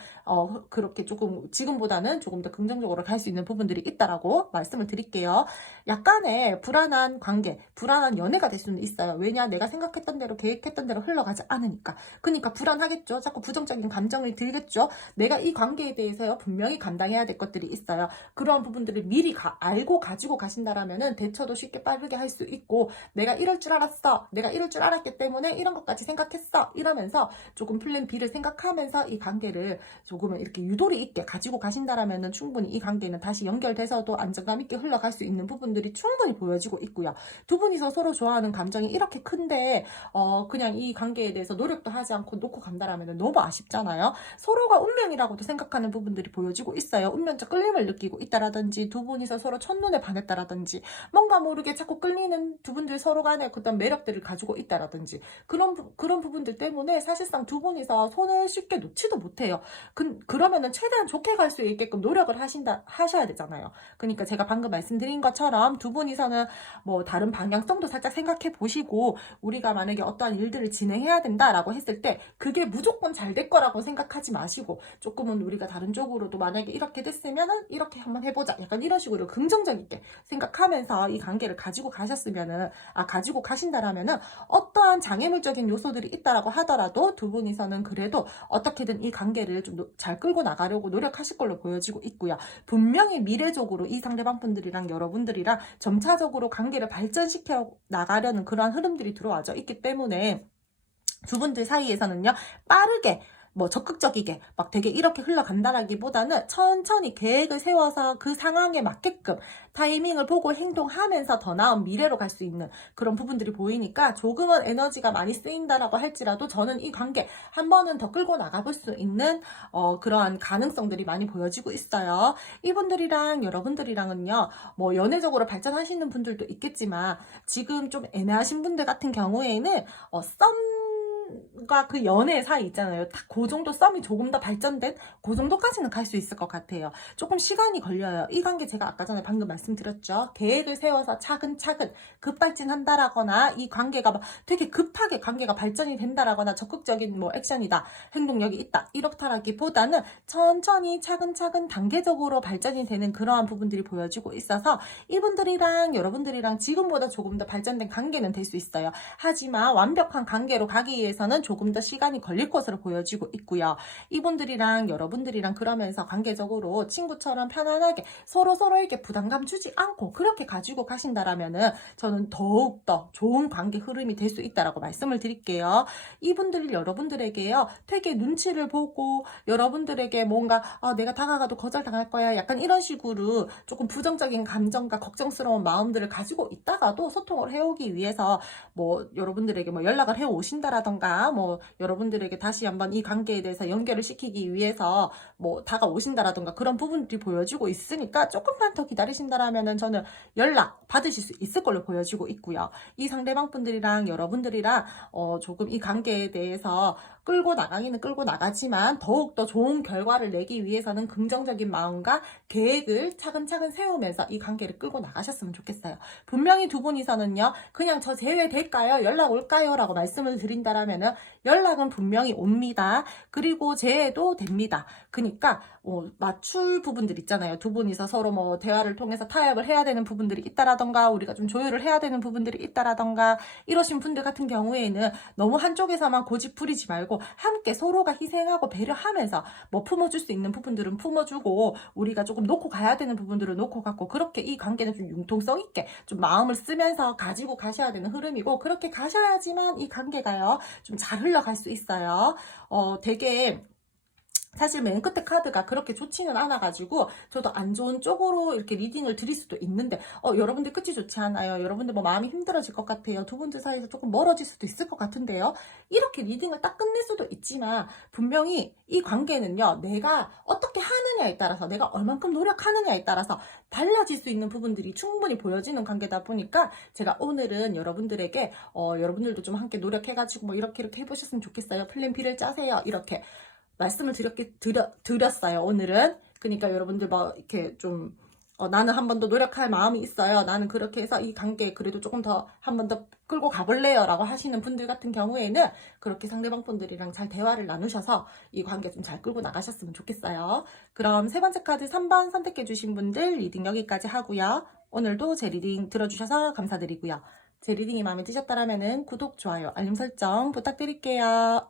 그렇게 조금 지금보다는 조금 더 긍정적으로 갈 수 있는 부분들이 있다라고 말씀을 드릴게요. 약간의 불안한 관계, 불안한 연애가 될 수는 있어요. 왜냐, 내가 생각했던 대로 계획했던 대로 흘러가지 않으니까. 그러니까 불안하겠죠. 자꾸 부정적인 감정이 들겠죠. 내가 이 관계에 대해서요 분명히 감당해야 될 것들이 있어요. 그런 부분들을 미리 알고 가지고 가신다라면은 대처도 쉽게 빠르게 할 수 있고, 내가 이럴 줄 알았어, 내가 이럴 줄 알았기 때문에 이런 것까지 생각했어, 이러면서 조금 플랜 B를 생각하면서 이 관계를 조금은 이렇게 유도리 있게 가지고 가신다라면은 충분히 이 관계는 다시 연결돼서도 안정감 있게 흘러갈 수 있는 부분들이 충분히 보여지고 있고요. 두 분이서 서로 좋아하는 감정이 이렇게 큰데 그냥 이 관계에 대해서 노력도 하지 않고 놓고 간다라면 너무 아쉽잖아요. 서로가 운명이라고도 생각하는 부분들이 보여지고 있어요. 운명적 끌림을 느끼고 있다라든지 두 분이서 서로 첫눈에 반했다라든지 뭔가 모르게 자꾸 끌리는 두 분들 서로 간의 그런 매력들을 가지고 있다라든지 그런 부분들 때문에 사실상 두 분이서 손을 쉽게 놓지도 못해요. 그러면은 최대한 좋게 갈 수 있게끔 노력을 하셔야 되잖아요. 그러니까 제가 방금 말씀드린 것처럼 두 분이서는 뭐 다른 방향성도 살짝 생각해 보시고, 우리가 만약에 어떠한 일들을 진행해야 된다라고 했을 때 그게 무조건 잘 될 거라고 생각하지 마시고, 조금은 우리가 다른 쪽으로도 만약에 이렇게 됐으면은 이렇게 한번 해보자, 약간 이런 식으로 긍정적이게 생각하면서 이 관계를 가지고 가신다라면은 어떠한 장애물적인 요소들이 있다라고 하더라도 두 분이서는 그래도 어떻게든 이 관계를 좀 잘 끌고 나가려고 노력하실 걸로 보여지고 있고요. 분명히 미래적으로 이 상대방 분들이랑 여러분들이랑 점차적으로 관계를 발전시켜 나가려는 그러한 흐름들이 들어와져 있기 때문에 두 분들 사이에서는요 빠르게 적극적이게 막 되게 이렇게 흘러간다라기보다는 천천히 계획을 세워서 그 상황에 맞게끔 타이밍을 보고 행동하면서 더 나은 미래로 갈 수 있는 그런 부분들이 보이니까, 조금은 에너지가 많이 쓰인다라고 할지라도 저는 이 관계 한 번은 더 끌고 나가볼 수 있는 그러한 가능성들이 많이 보여지고 있어요. 이분들이랑 여러분들이랑은요 연애적으로 발전하시는 분들도 있겠지만, 지금 좀 애매하신 분들 같은 경우에는 썸과 그 연애 사이 있잖아요. 딱 그 정도 썸이 조금 더 발전된 그 정도까지는 갈 수 있을 것 같아요. 조금 시간이 걸려요. 이 관계 제가 아까 전에 방금 말씀드렸죠. 계획을 세워서 차근차근 급발진한다라거나 이 관계가 막 되게 급하게 관계가 발전이 된다라거나 적극적인 액션이다, 행동력이 있다, 이렇다라기보다는 천천히 차근차근 단계적으로 발전이 되는 그러한 부분들이 보여지고 있어서 이분들이랑 여러분들이랑 지금보다 조금 더 발전된 관계는 될 수 있어요. 하지만 완벽한 관계로 가기 위해서는 조금 더 시간이 걸릴 것으로 보여지고 있고요. 이분들이랑 여러분들이랑 그러면서 관계적으로 친구처럼 편안하게 서로에게 부담감 주지 않고 그렇게 가지고 가신다라면은 저는 더욱더 좋은 관계 흐름이 될 수 있다라고 말씀을 드릴게요. 이분들이 여러분들에게요 되게 눈치를 보고 여러분들에게 뭔가 내가 다가가도 거절당할 거야, 약간 이런 식으로 조금 부정적인 감정과 걱정스러운 마음들을 가지고 있다가도 소통을 해오기 위해서 여러분들에게 연락을 해오신다라던가 여러분들에게 다시 한번 이 관계에 대해서 연결을 시키기 위해서 다가오신다라던가 그런 부분들이 보여지고 있으니까 조금만 더 기다리신다라면은 저는 연락 받으실 수 있을 걸로 보여지고 있고요. 이 상대방 분들이랑 여러분들이랑 조금 이 관계에 대해서 끌고 나가기는 끌고 나가지만 더욱더 좋은 결과를 내기 위해서는 긍정적인 마음과 계획을 차근차근 세우면서 이 관계를 끌고 나가셨으면 좋겠어요. 분명히 두 분이서는요 그냥 저 제외될까요? 연락 올까요? 라고 말씀을 드린다라면은 연락은 분명히 옵니다. 그리고 재해도 됩니다. 그러니까 맞출 부분들 있잖아요. 두 분이서 서로 뭐 대화를 통해서 타협을 해야 되는 부분들이 있다라던가 우리가 좀 조율을 해야 되는 부분들이 있다라던가 이러신 분들 같은 경우에는 너무 한쪽에서만 고집 부리지 말고 함께 서로가 희생하고 배려하면서 뭐 품어줄 수 있는 부분들은 품어주고 우리가 조금 놓고 가야 되는 부분들을 놓고 갖고 그렇게 이 관계는 좀 융통성 있게 좀 마음을 쓰면서 가지고 가셔야 되는 흐름이고 그렇게 가셔야지만 이 관계가요 좀 잘 흘러갈 수 있어요. 되게 사실 맨 끝에 카드가 그렇게 좋지는 않아가지고 저도 안 좋은 쪽으로 이렇게 리딩을 드릴 수도 있는데 여러분들 끝이 좋지 않아요. 여러분들 뭐 마음이 힘들어질 것 같아요. 두 분들 사이에서 조금 멀어질 수도 있을 것 같은데요. 이렇게 리딩을 딱 끝낼 수도 있지만 분명히 이 관계는요. 내가 어떻게 하느냐에 따라서 내가 얼만큼 노력하느냐에 따라서 달라질 수 있는 부분들이 충분히 보여지는 관계다 보니까 제가 오늘은 여러분들에게 여러분들도 좀 함께 노력해가지고 뭐 이렇게 해보셨으면 좋겠어요. 플랜 B를 짜세요. 이렇게 말씀을 드렸어요, 오늘은. 그러니까 여러분들 뭐, 이렇게 좀, 나는 한 번 더 노력할 마음이 있어요. 나는 그렇게 해서 이 관계 그래도 조금 더, 한 번 더 끌고 가볼래요. 라고 하시는 분들 같은 경우에는 그렇게 상대방 분들이랑 잘 대화를 나누셔서 이 관계 좀 잘 끌고 나가셨으면 좋겠어요. 그럼 세 번째 카드 3번 선택해주신 분들 리딩 여기까지 하고요. 오늘도 제 리딩 들어주셔서 감사드리고요. 제 리딩이 마음에 드셨다면 구독, 좋아요, 알림 설정 부탁드릴게요.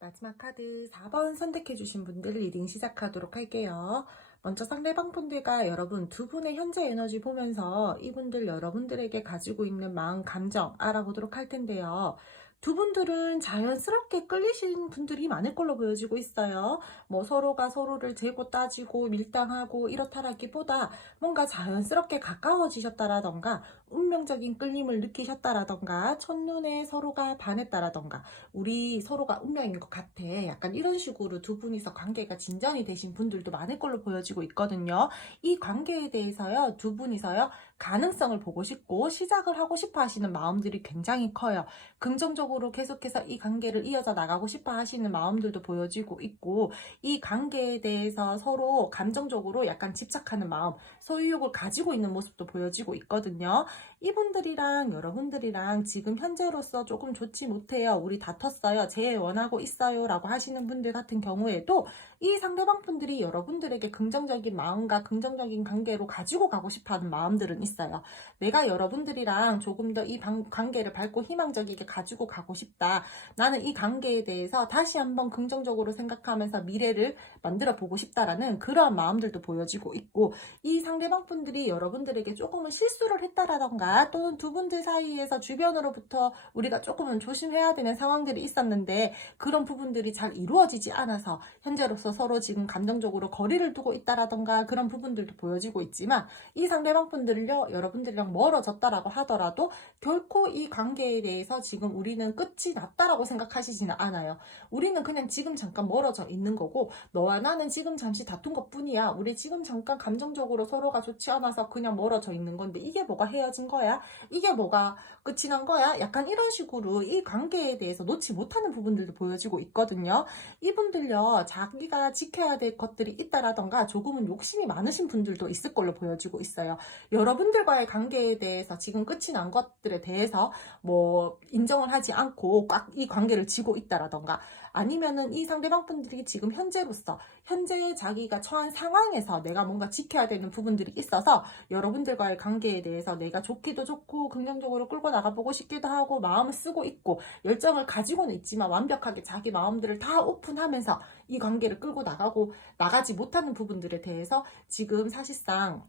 마지막 카드 4번 선택해주신 분들 리딩 시작하도록 할게요. 먼저 상대방 분들과 여러분 두 분의 현재 에너지 보면서 이분들 여러분들에게 가지고 있는 마음, 감정 알아보도록 할 텐데요. 두 분들은 자연스럽게 끌리신 분들이 많을 걸로 보여지고 있어요. 뭐 서로가 서로를 재고 따지고 밀당하고 이렇다라기보다 뭔가 자연스럽게 가까워지셨다라던가 운명적인 끌림을 느끼셨다라던가 첫눈에 서로가 반했다라던가 우리 서로가 운명인 것 같아. 약간 이런 식으로 두 분이서 관계가 진전이 되신 분들도 많을 걸로 보여지고 있거든요. 이 관계에 대해서요, 두 분이서요, 가능성을 보고 싶고 시작을 하고 싶어 하시는 마음들이 굉장히 커요. 긍정적으로 계속해서 이 관계를 이어져 나가고 싶어 하시는 마음들도 보여지고 있고 이 관계에 대해서 서로 감정적으로 약간 집착하는 마음, 소유욕을 가지고 있는 모습도 보여지고 있거든요. 이분들이랑 여러분들이랑 지금 현재로서 조금 좋지 못해요. 우리 다퉜어요. 재 원하고 있어요. 라고 하시는 분들 같은 경우에도 이 상대방 분들이 여러분들에게 긍정적인 마음과 긍정적인 관계로 가지고 가고 싶어하는 마음들은 있어요. 내가 여러분들이랑 조금 더 이 관계를 밝고 희망적이게 가지고 가고 싶다. 나는 이 관계에 대해서 다시 한번 긍정적으로 생각하면서 미래를 만들어 보고 싶다라는 그러한 마음들도 보여지고 있고 이 상대방 분들이 여러분들에게 조금은 실수를 했다라던가 또는 두 분들 사이에서 주변으로부터 우리가 조금은 조심해야 되는 상황들이 있었는데 그런 부분들이 잘 이루어지지 않아서 현재로서 서로 지금 감정적으로 거리를 두고 있다라던가 그런 부분들도 보여지고 있지만 이 상대방 분들을요 여러분들이랑 멀어졌다라고 하더라도 결코 이 관계에 대해서 지금 우리는 끝이 났다라고 생각하시지는 않아요. 우리는 그냥 지금 잠깐 멀어져 있는 거고 너와 나는 지금 잠시 다툰 것 뿐이야. 우리 지금 잠깐 감정적으로 서로가 좋지 않아서 그냥 멀어져 있는 건데 이게 뭐가 헤어진 거야? 이게 뭐가 끝이 난 거야? 약간 이런 식으로 이 관계에 대해서 놓지 못하는 부분들도 보여지고 있거든요. 이분들요 자기가 지켜야 될 것들이 있다라던가 조금은 욕심이 많으신 분들도 있을 걸로 보여지고 있어요. 여러분들과의 관계에 대해서 지금 끝이 난 것들에 대해서 뭐 인정을 하지 않고 꽉 이 관계를 쥐고 있다라던가 아니면은 이 상대방 분들이 지금 현재로서 현재 자기가 처한 상황에서 내가 뭔가 지켜야 되는 부분들이 있어서 여러분들과의 관계에 대해서 내가 좋기도 좋고 긍정적으로 끌고 나가보고 싶기도 하고 마음을 쓰고 있고 열정을 가지고는 있지만 완벽하게 자기 마음들을 다 오픈하면서 이 관계를 끌고 나가지 못하는 부분들에 대해서 지금 사실상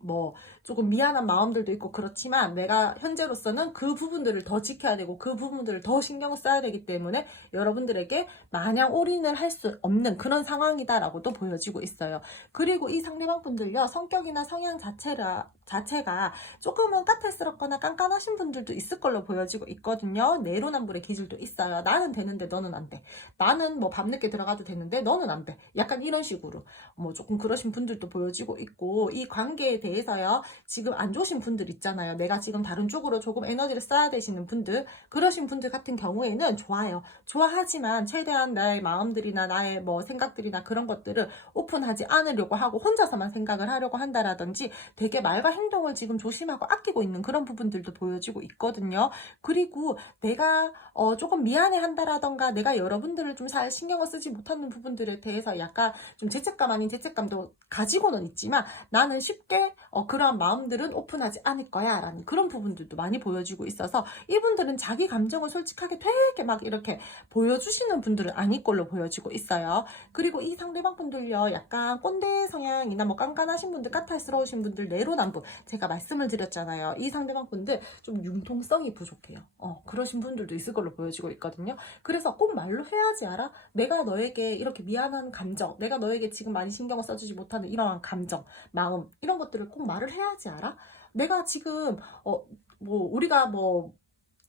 뭐 조금 미안한 마음들도 있고 그렇지만 내가 현재로서는 그 부분들을 더 지켜야 되고 그 부분들을 더 신경을 써야 되기 때문에 여러분들에게 마냥 올인을 할 수 없는 그런 상황이다라고도 보여지고 있어요. 그리고 이 상대방 분들요 성격이나 성향 자체가 조금은 까탈스럽거나 깐깐하신 분들도 있을 걸로 보여지고 있거든요. 내로남불의 기질도 있어요. 나는 되는데 너는 안 돼. 나는 뭐 밤늦게 들어가도 되는데 너는 안 돼. 약간 이런 식으로 뭐 조금 그러신 분들도 보여지고 있고 이 관계에 대해서요 지금 안 좋으신 분들 있잖아요. 내가 지금 다른 쪽으로 조금 에너지를 써야 되시는 분들 그러신 분들 같은 경우에는 좋아요. 좋아하지만 최대한 나의 마음들이나 나의 뭐 생각들이나 그런 것들을 오픈하지 않으려고 하고 혼자서만 생각을 하려고 한다라든지 되게 말과 행동을 지금 조심하고 아끼고 있는 그런 부분들도 보여지고 있거든요. 그리고 내가 조금 미안해 한다라던가 내가 여러분들을 좀 잘 신경을 쓰지 못하는 부분들에 대해서 약간 좀 죄책감 아닌 죄책감도 가지고는 있지만 나는 쉽게 그러한 마음들은 오픈하지 않을 거야 라는 그런 부분들도 많이 보여지고 있어서 이분들은 자기 감정을 솔직하게 되게 막 이렇게 보여주시는 분들은 아닐 걸로 보여지고 있어요. 그리고 이 상대방 분들요, 약간 꼰대 성향이나 뭐 깐깐하신 분들, 까탈스러우신 분들, 내로남불, 제가 말씀을 드렸잖아요. 이 상대방 분들 좀 융통성이 부족해요. 그러신 분들도 있을 걸로 보여지고 있거든요. 그래서 꼭 말로 해야지 알아? 내가 너에게 이렇게 미안한 감정, 내가 너에게 지금 많이 신경을 써주지 못하는 이러한 감정, 마음, 이런 것들을 꼭 말을 해야지 알아? 내가 지금 우리가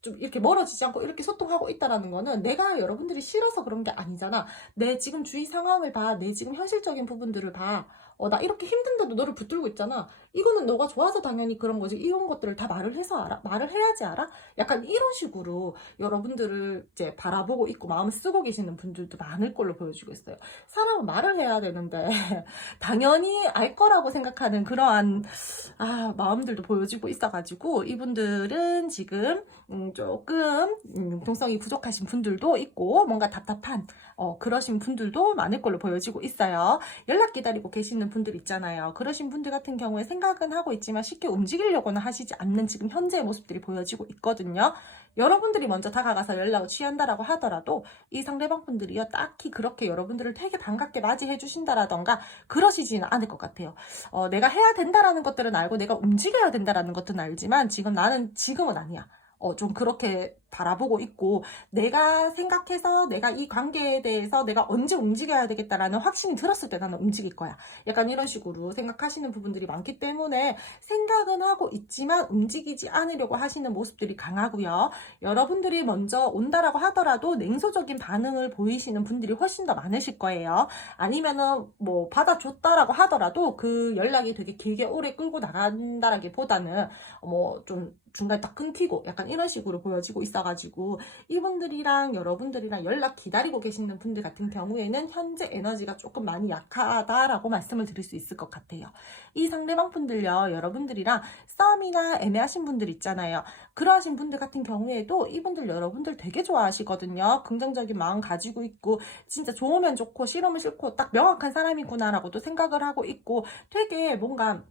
좀 이렇게 멀어지지 않고 이렇게 소통하고 있다라는 거는 내가 여러분들이 싫어서 그런 게 아니잖아. 내 지금 주위 상황을 봐. 내 지금 현실적인 부분들을 봐. 나 이렇게 힘든데도 너를 붙들고 있잖아. 이거는 너가 좋아서 당연히 그런 거지. 이런 것들을 다 말을 해서 알아? 말을 해야지 알아? 약간 이런 식으로 여러분들을 이제 바라보고 있고 마음을 쓰고 계시는 분들도 많을 걸로 보여지고 있어요. 사람은 말을 해야 되는데 당연히 알 거라고 생각하는 그러한 마음들도 보여지고 있어가지고 이분들은 지금 조금 융통성이 부족하신 분들도 있고 뭔가 답답한 그러신 분들도 많을 걸로 보여지고 있어요. 연락 기다리고 계시는 분들 있잖아요. 그러신 분들 같은 경우에 생각은 하고 있지만 쉽게 움직이려고는 하시지 않는 지금 현재의 모습들이 보여지고 있거든요. 여러분들이 먼저 다가가서 연락을 취한다라고 하더라도 이 상대방 분들이요, 딱히 그렇게 여러분들을 되게 반갑게 맞이해 주신다라던가 그러시지는 않을 것 같아요. 내가 해야 된다라는 것들은 알고 내가 움직여야 된다라는 것들은 알지만 지금은 아니야. 좀 그렇게 바라보고 있고 내가 생각해서 내가 이 관계에 대해서 내가 언제 움직여야 되겠다라는 확신이 들었을 때 나는 움직일 거야. 약간 이런 식으로 생각하시는 부분들이 많기 때문에 생각은 하고 있지만 움직이지 않으려고 하시는 모습들이 강하고요. 여러분들이 먼저 온다라고 하더라도 냉소적인 반응을 보이시는 분들이 훨씬 더 많으실 거예요. 아니면은 뭐 받아줬다라고 하더라도 그 연락이 되게 길게 오래 끌고 나간다라기보다는 좀 중간에 딱 끊기고 약간 이런 식으로 보여지고 있어가지고 이분들이랑 여러분들이랑 연락 기다리고 계시는 분들 같은 경우에는 현재 에너지가 조금 많이 약하다라고 말씀을 드릴 수 있을 것 같아요. 이 상대방 분들요, 여러분들이랑 싸움이나 애매하신 분들 있잖아요. 그러하신 분들 같은 경우에도 이분들 여러분들 되게 좋아하시거든요. 긍정적인 마음 가지고 있고 진짜 좋으면 좋고 싫으면 싫고 딱 명확한 사람이구나라고도 생각을 하고 있고 되게 뭔가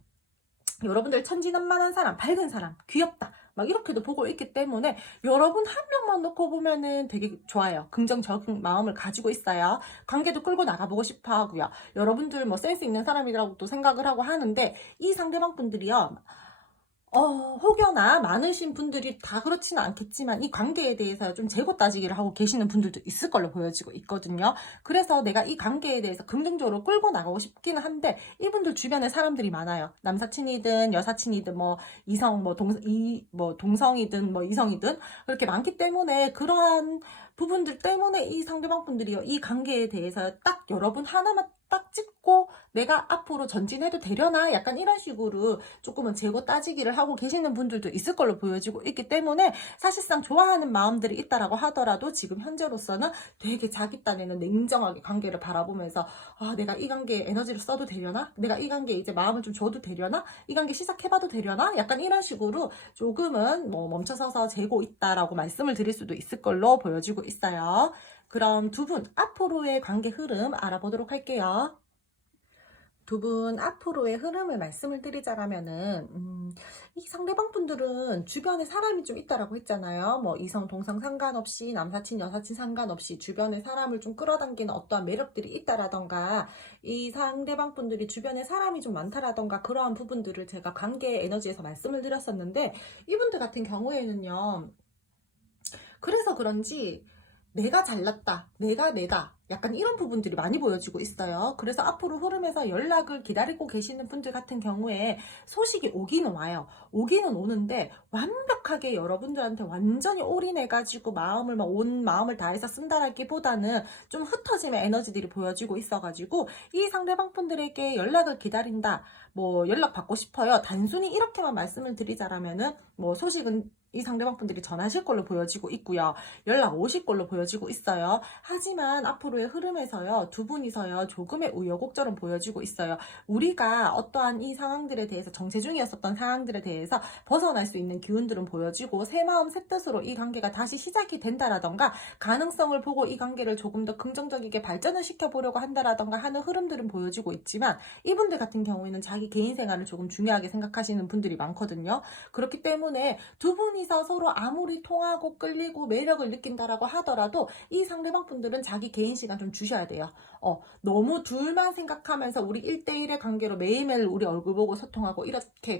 여러분들 천진난만한 사람, 밝은 사람, 귀엽다 막 이렇게도 보고 있기 때문에 여러분 한 명만 놓고 보면은 되게 좋아요. 긍정적인 마음을 가지고 있어요. 관계도 끌고 나가보고 싶어 하고요. 여러분들 뭐 센스 있는 사람이라고도 생각을 하고 하는데 이 상대방 분들이요, 혹여나 많으신 분들이 다 그렇지는 않겠지만 이 관계에 대해서 좀 재고 따지기를 하고 계시는 분들도 있을 걸로 보여지고 있거든요. 그래서 내가 이 관계에 대해서 긍정적으로 끌고 나가고 싶기는 한데 이분들 주변에 사람들이 많아요. 남사친이든 여사친이든 뭐 이성 동성이든 뭐 이성이든 그렇게 많기 때문에 그러한 부분들 때문에 이 상대방 분들이요, 이 관계에 대해서 딱 여러분 하나만 딱 찍고 내가 앞으로 전진해도 되려나? 약간 이런 식으로 조금은 재고 따지기를 하고 계시는 분들도 있을 걸로 보여지고 있기 때문에 사실상 좋아하는 마음들이 있다라고 하더라도 지금 현재로서는 되게 자기 딴에는 냉정하게 관계를 바라보면서 내가 이 관계에 에너지를 써도 되려나? 내가 이 관계에 이제 마음을 좀 줘도 되려나? 이 관계 시작해봐도 되려나? 약간 이런 식으로 조금은 멈춰서서 재고 있다라고 말씀을 드릴 수도 있을 걸로 보여지고 있어요. 그럼 두 분 앞으로의 관계 흐름 알아보도록 할게요. 두 분 앞으로의 흐름을 말씀을 드리자면은 이 상대방 분들은 주변에 사람이 좀 있다라고 했잖아요. 뭐 이성 동성 상관없이 남사친 여사친 상관없이 주변에 사람을 좀 끌어당기는 어떠한 매력들이 있다라던가 이 상대방 분들이 주변에 사람이 좀 많다라던가 그러한 부분들을 제가 관계 에너지에서 말씀을 드렸었는데 이분들 같은 경우에는요, 그래서 그런지 내가 잘났다, 내가 내다 약간 이런 부분들이 많이 보여지고 있어요. 그래서 앞으로 흐름에서 연락을 기다리고 계시는 분들 같은 경우에 소식이 오기는 와요. 오기는 오는데 완벽하게 여러분들한테 완전히 올인해가지고 온 마음을 다해서 쓴다라기보다는 좀 흩어짐의 에너지들이 보여지고 있어가지고 이 상대방 분들에게 연락을 기다린다, 뭐 연락 받고 싶어요, 단순히 이렇게만 말씀을 드리자라면은 뭐 소식은 이 상대방 분들이 전하실 걸로 보여지고 있고요. 연락 오실 걸로 보여지고 있어요. 하지만 앞으로의 흐름에서요, 두 분이서요, 조금의 우여곡절은 보여지고 있어요. 우리가 어떠한 이 상황들에 대해서 정체 중이었었던 상황들에 대해서 벗어날 수 있는 기운들은 보여지고 새 마음 새 뜻으로 이 관계가 다시 시작이 된다라던가 가능성을 보고 이 관계를 조금 더 긍정적이게 발전을 시켜보려고 한다라던가 하는 흐름들은 보여지고 있지만 이분들 같은 경우에는 자기 개인 생활을 조금 중요하게 생각하시는 분들이 많거든요. 그렇기 때문에 두 분이서 서로 아무리 통하고 끌리고 매력을 느낀다라고 하더라도 이 상대방 분들은 자기 개인 시간 좀 주셔야 돼요. 너무 둘만 생각하면서 우리 1대1의 관계로 매일매일 우리 얼굴 보고 소통하고 이렇게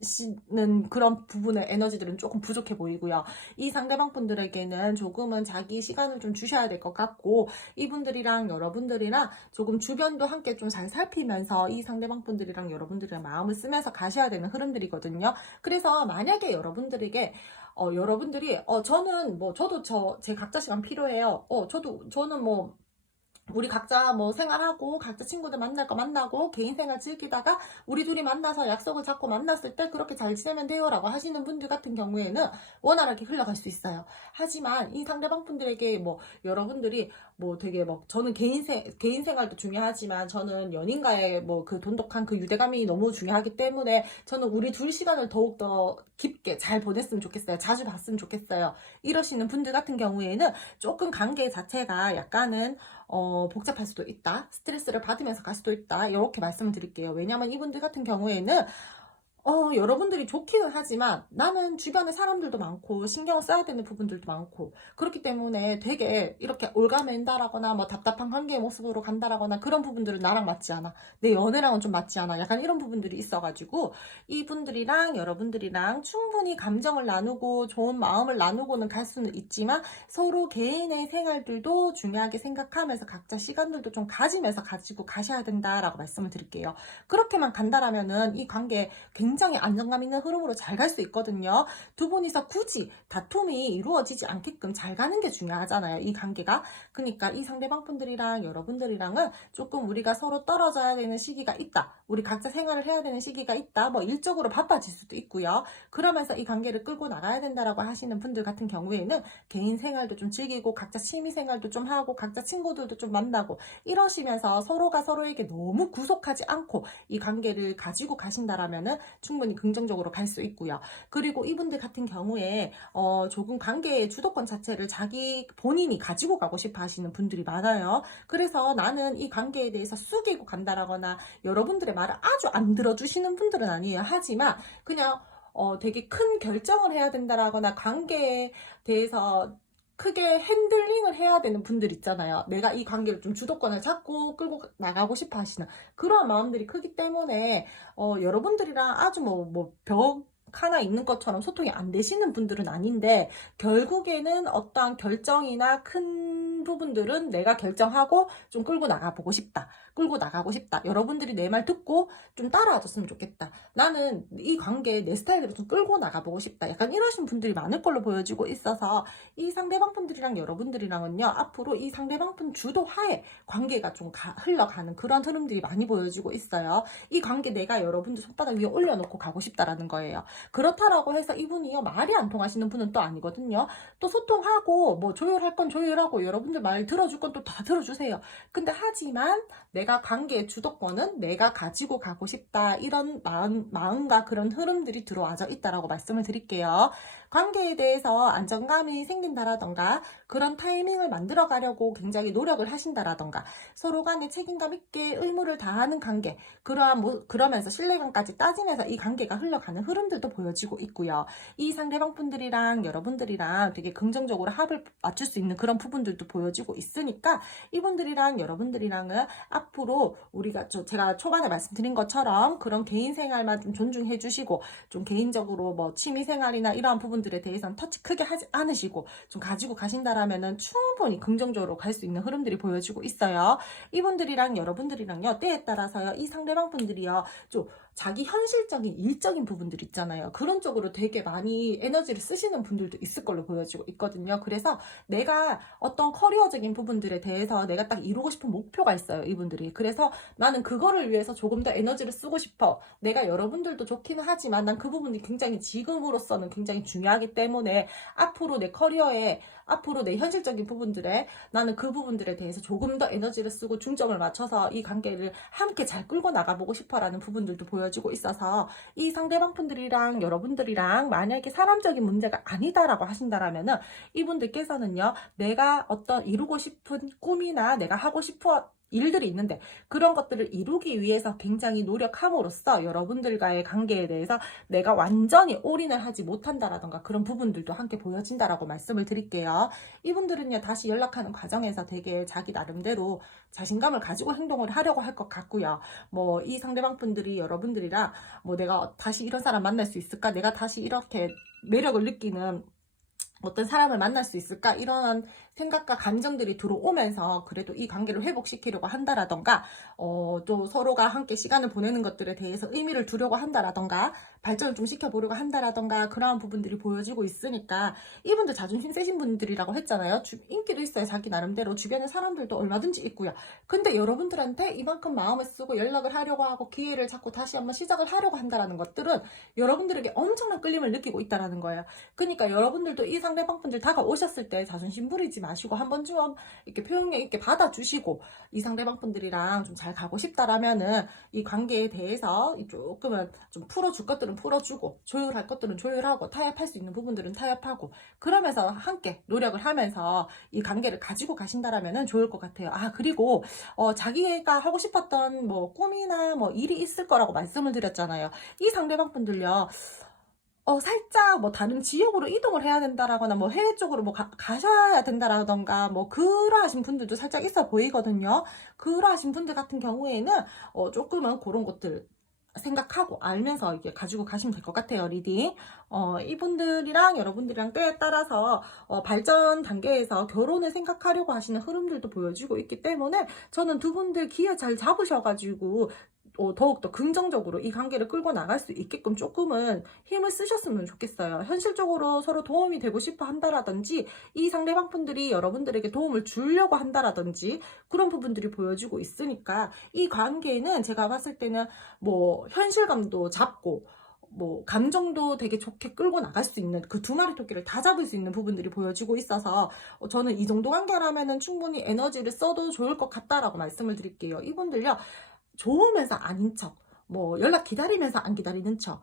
시는 그런 부분의 에너지들은 조금 부족해 보이고요. 이 상대방 분들에게는 조금은 자기 시간을 좀 주셔야 될 것 같고, 이분들이랑 여러분들이랑 조금 주변도 함께 좀 잘 살피면서 이 상대방 분들이랑 여러분들이랑 마음을 쓰면서 가셔야 되는 흐름들이거든요. 그래서 만약에 여러분들에게 여러분들이 저는 뭐 저도 제 각자 시간 필요해요. 저는 뭐 우리 각자 뭐 생활하고 각자 친구들 만날 거 만나고 개인 생활 즐기다가 우리 둘이 만나서 약속을 잡고 만났을 때 그렇게 잘 지내면 돼요 라고 하시는 분들 같은 경우에는 원활하게 흘러갈 수 있어요. 하지만 이 상대방 분들에게 뭐 여러분들이 뭐 되게 뭐 저는 개인 생활도 중요하지만 저는 연인과의 뭐 그 돈독한 그 유대감이 너무 중요하기 때문에 저는 우리 둘 시간을 더욱더 깊게 잘 보냈으면 좋겠어요. 자주 봤으면 좋겠어요. 이러시는 분들 같은 경우에는 조금 관계 자체가 약간은 복잡할 수도 있다. 스트레스를 받으면서 갈 수도 있다. 이렇게 말씀을 드릴게요. 왜냐면 이분들 같은 경우에는 여러분들이 좋기는 하지만 나는 주변에 사람들도 많고 신경을 써야 되는 부분들도 많고 그렇기 때문에 되게 이렇게 올가맨다라거나 뭐 답답한 관계의 모습으로 간다라거나 그런 부분들은 나랑 맞지 않아. 내 연애랑은 좀 맞지 않아. 약간 이런 부분들이 있어가지고 이분들이랑 여러분들이랑 충분히 감정을 나누고 좋은 마음을 나누고는 갈 수는 있지만 서로 개인의 생활들도 중요하게 생각하면서 각자 시간들도 좀 가지면서 가지고 가셔야 된다라고 말씀을 드릴게요. 그렇게만 간다라면은 이 관계 굉장히 안정감 있는 흐름으로 잘 갈 수 있거든요. 두 분이서 굳이 다툼이 이루어지지 않게끔 잘 가는 게 중요하잖아요. 이 관계가. 그러니까 이 상대방 분들이랑 여러분들이랑은 조금 우리가 서로 떨어져야 되는 시기가 있다. 우리 각자 생활을 해야 되는 시기가 있다. 뭐 일적으로 바빠질 수도 있고요. 그러면서 이 관계를 끌고 나가야 된다라고 하시는 분들 같은 경우에는 개인 생활도 좀 즐기고 각자 취미 생활도 좀 하고 각자 친구들도 좀 만나고 이러시면서 서로가 서로에게 너무 구속하지 않고 이 관계를 가지고 가신다라면은 충분히 긍정적으로 갈 수 있고요. 그리고 이분들 같은 경우에 조금 관계의 주도권 자체를 본인이 가지고 가고 싶어 하시는 분들이 많아요. 그래서 나는 이 관계에 대해서 숙이고 간다라거나 여러분들의 말을 아주 안 들어주시는 분들은 아니에요. 하지만 그냥 되게 큰 결정을 해야 된다라거나 관계에 대해서 크게 핸들링을 해야 되는 분들 있잖아요. 내가 이 관계를 좀 주도권을 잡고 끌고 나가고 싶어 하시는 그런 마음들이 크기 때문에 여러분들이랑 아주 벽 하나 있는 것처럼 소통이 안 되시는 분들은 아닌데 결국에는 어떠한 결정이나 큰 부분들은 내가 결정하고 좀 끌고 나가보고 싶다. 끌고 나가고 싶다. 여러분들이 내 말 듣고 좀 따라와 줬으면 좋겠다. 나는 이 관계 내 스타일대로 좀 끌고 나가보고 싶다. 약간 이러신 분들이 많을 걸로 보여지고 있어서 이 상대방 분들이랑 여러분들이랑은요 앞으로 이 상대방 분 주도 하에 관계가 좀 흘러가는 그런 흐름들이 많이 보여지고 있어요. 이 관계 내가 여러분들 손바닥 위에 올려놓고 가고 싶다라는 거예요. 그렇다라고 해서 이분이요 말이 안 통하시는 분은 또 아니거든요. 또 소통하고 뭐 조율할 건 조율하고 여러분들 말 들어줄 건 또 다 들어주세요. 근데 하지만 내가 관계의 주도권은 내가 가지고 가고 싶다 이런 마음과 그런 흐름들이 들어와져 있다라고 말씀을 드릴게요. 관계에 대해서 안정감이 생긴다라던가 그런 타이밍을 만들어 가려고 굉장히 노력을 하신다라던가 서로 간에 책임감 있게 의무를 다하는 관계 그러면서 신뢰감까지 따지면서 이 관계가 흘러가는 흐름들도 보여지고 있고요. 이 상대방 분들이랑 여러분들이랑 되게 긍정적으로 합을 맞출 수 있는 그런 부분들도 보여지고 있으니까 이분들이랑 여러분들이랑은 앞으로 제가 초반에 말씀드린 것처럼 그런 개인 생활만 좀 존중해 주시고 좀 개인적으로 뭐 취미 생활이나 이러한 부분들에 대해서는 터치 크게 하지 않으시고 좀 가지고 가신다라면은 충분히 긍정적으로 갈 수 있는 흐름들이 보여지고 있어요. 이분들이랑 여러분들이랑요 때에 따라서요 이 상대방 분들이요 좀 자기 현실적인 일적인 부분들 있잖아요. 그런 쪽으로 되게 많이 에너지를 쓰시는 분들도 있을 걸로 보여지고 있거든요. 그래서 내가 어떤 커리어적인 부분들에 대해서 내가 딱 이루고 싶은 목표가 있어요, 이분들이. 그래서 나는 그거를 위해서 조금 더 에너지를 쓰고 싶어. 내가 여러분들도 좋기는 하지만 난 그 부분이 굉장히 지금으로서는 굉장히 중요하기 때문에 앞으로 내 커리어에, 앞으로 내 현실적인 부분들에 나는 그 부분들에 대해서 조금 더 에너지를 쓰고 중점을 맞춰서 이 관계를 함께 잘 끌고 나가보고 싶어라는 부분들도 보여지고 있어서, 이 상대방 분들이랑 여러분들이랑 만약에 사람적인 문제가 아니다라고 하신다라면은 이분들께서는요, 내가 어떤 이루고 싶은 꿈이나 내가 하고 싶어 일들이 있는데 그런 것들을 이루기 위해서 굉장히 노력함으로써 여러분들과의 관계에 대해서 내가 완전히 올인을 하지 못한다라던가 그런 부분들도 함께 보여진다라고 말씀을 드릴게요. 이분들은요, 다시 연락하는 과정에서 되게 자기 나름대로 자신감을 가지고 행동을 하려고 할 것 같고요. 뭐 이 상대방 분들이 여러분들이랑 뭐 내가 다시 이런 사람 만날 수 있을까? 내가 다시 이렇게 매력을 느끼는 어떤 사람을 만날 수 있을까? 이런 생각과 감정들이 들어오면서 그래도 이 관계를 회복시키려고 한다라던가, 또 서로가 함께 시간을 보내는 것들에 대해서 의미를 두려고 한다라던가, 발전을 좀 시켜보려고 한다라던가, 그러한 부분들이 보여지고 있으니까 이분들 자존심 세신 분들이라고 했잖아요. 인기도 있어요. 자기 나름대로. 주변에 사람들도 얼마든지 있고요. 근데 여러분들한테 이만큼 마음을 쓰고 연락을 하려고 하고 기회를 잡고 다시 한번 시작을 하려고 한다라는 것들은 여러분들에게 엄청난 끌림을 느끼고 있다라는 거예요. 그러니까 여러분들도 이 상대방분들 다가오셨을 때 자존심 부리지 마시고 한번 좀 이렇게 표현력 있게 받아주시고, 이 상대방분들이랑 좀 잘 가고 싶다라면은 이 관계에 대해서 조금은 좀 풀어줄 것들은 풀어주고, 조율할 것들은 조율하고, 타협할 수 있는 부분들은 타협하고, 그러면서 함께 노력을 하면서 이 관계를 가지고 가신다라면은 좋을 것 같아요. 아, 그리고 자기가 하고 싶었던 뭐 꿈이나 뭐 일이 있을 거라고 말씀을 드렸잖아요. 이 상대방분들요, 살짝 뭐 다른 지역으로 이동을 해야 된다라거나 뭐 해외 쪽으로 뭐 가셔야 된다라던가 뭐 그러하신 분들도 살짝 있어 보이거든요. 그러하신 분들 같은 경우에는 조금은 그런 것들 생각하고 알면서 이게 가지고 가시면 될 것 같아요, 리딩. 이분들이랑 여러분들이랑 때에 따라서 발전 단계에서 결혼을 생각하려고 하시는 흐름들도 보여지고 있기 때문에 저는 두 분들 기회 잘 잡으셔가지고 더욱더 긍정적으로 이 관계를 끌고 나갈 수 있게끔 조금은 힘을 쓰셨으면 좋겠어요. 현실적으로 서로 도움이 되고 싶어 한다라든지, 이 상대방 분들이 여러분들에게 도움을 주려고 한다라든지, 그런 부분들이 보여지고 있으니까 이 관계는 제가 봤을 때는 뭐 현실감도 잡고 뭐 감정도 되게 좋게 끌고 나갈 수 있는, 그 두 마리 토끼를 다 잡을 수 있는 부분들이 보여지고 있어서 저는 이 정도 관계라면은 충분히 에너지를 써도 좋을 것 같다라고 말씀을 드릴게요. 이분들요, 좋으면서 아닌 척, 뭐 연락 기다리면서 안 기다리는 척,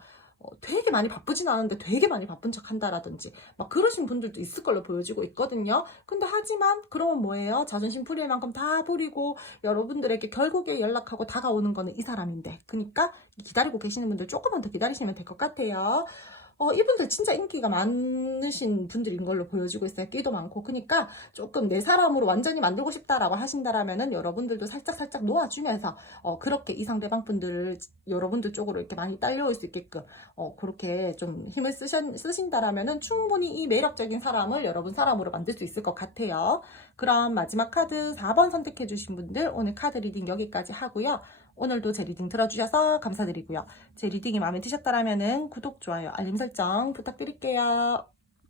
되게 많이 바쁘진 않은데 되게 많이 바쁜 척 한다라든지 막 그러신 분들도 있을 걸로 보여지고 있거든요. 근데 하지만 그러면 뭐예요? 자존심 부릴 만큼 다 부리고 여러분들에게 결국에 연락하고 다가오는 거는 이 사람인데, 그러니까 기다리고 계시는 분들 조금만 더 기다리시면 될 것 같아요. 이분들 진짜 인기가 많으신 분들인 걸로 보여지고 있어요. 끼도 많고. 그러니까 조금 내 사람으로 완전히 만들고 싶다라고 하신다라면은 여러분들도 살짝 놓아주면서 그렇게 이 상대방 분들을 여러분들 쪽으로 이렇게 많이 딸려올 수 있게끔 그렇게 좀 힘을 쓰신다라면은 충분히 이 매력적인 사람을 여러분 사람으로 만들 수 있을 것 같아요. 그럼 마지막 카드 4번 선택해 주신 분들 오늘 카드 리딩 여기까지 하고요. 오늘도 제 리딩 들어주셔서 감사드리고요. 제 리딩이 마음에 드셨다면 구독, 좋아요, 알림 설정 부탁드릴게요.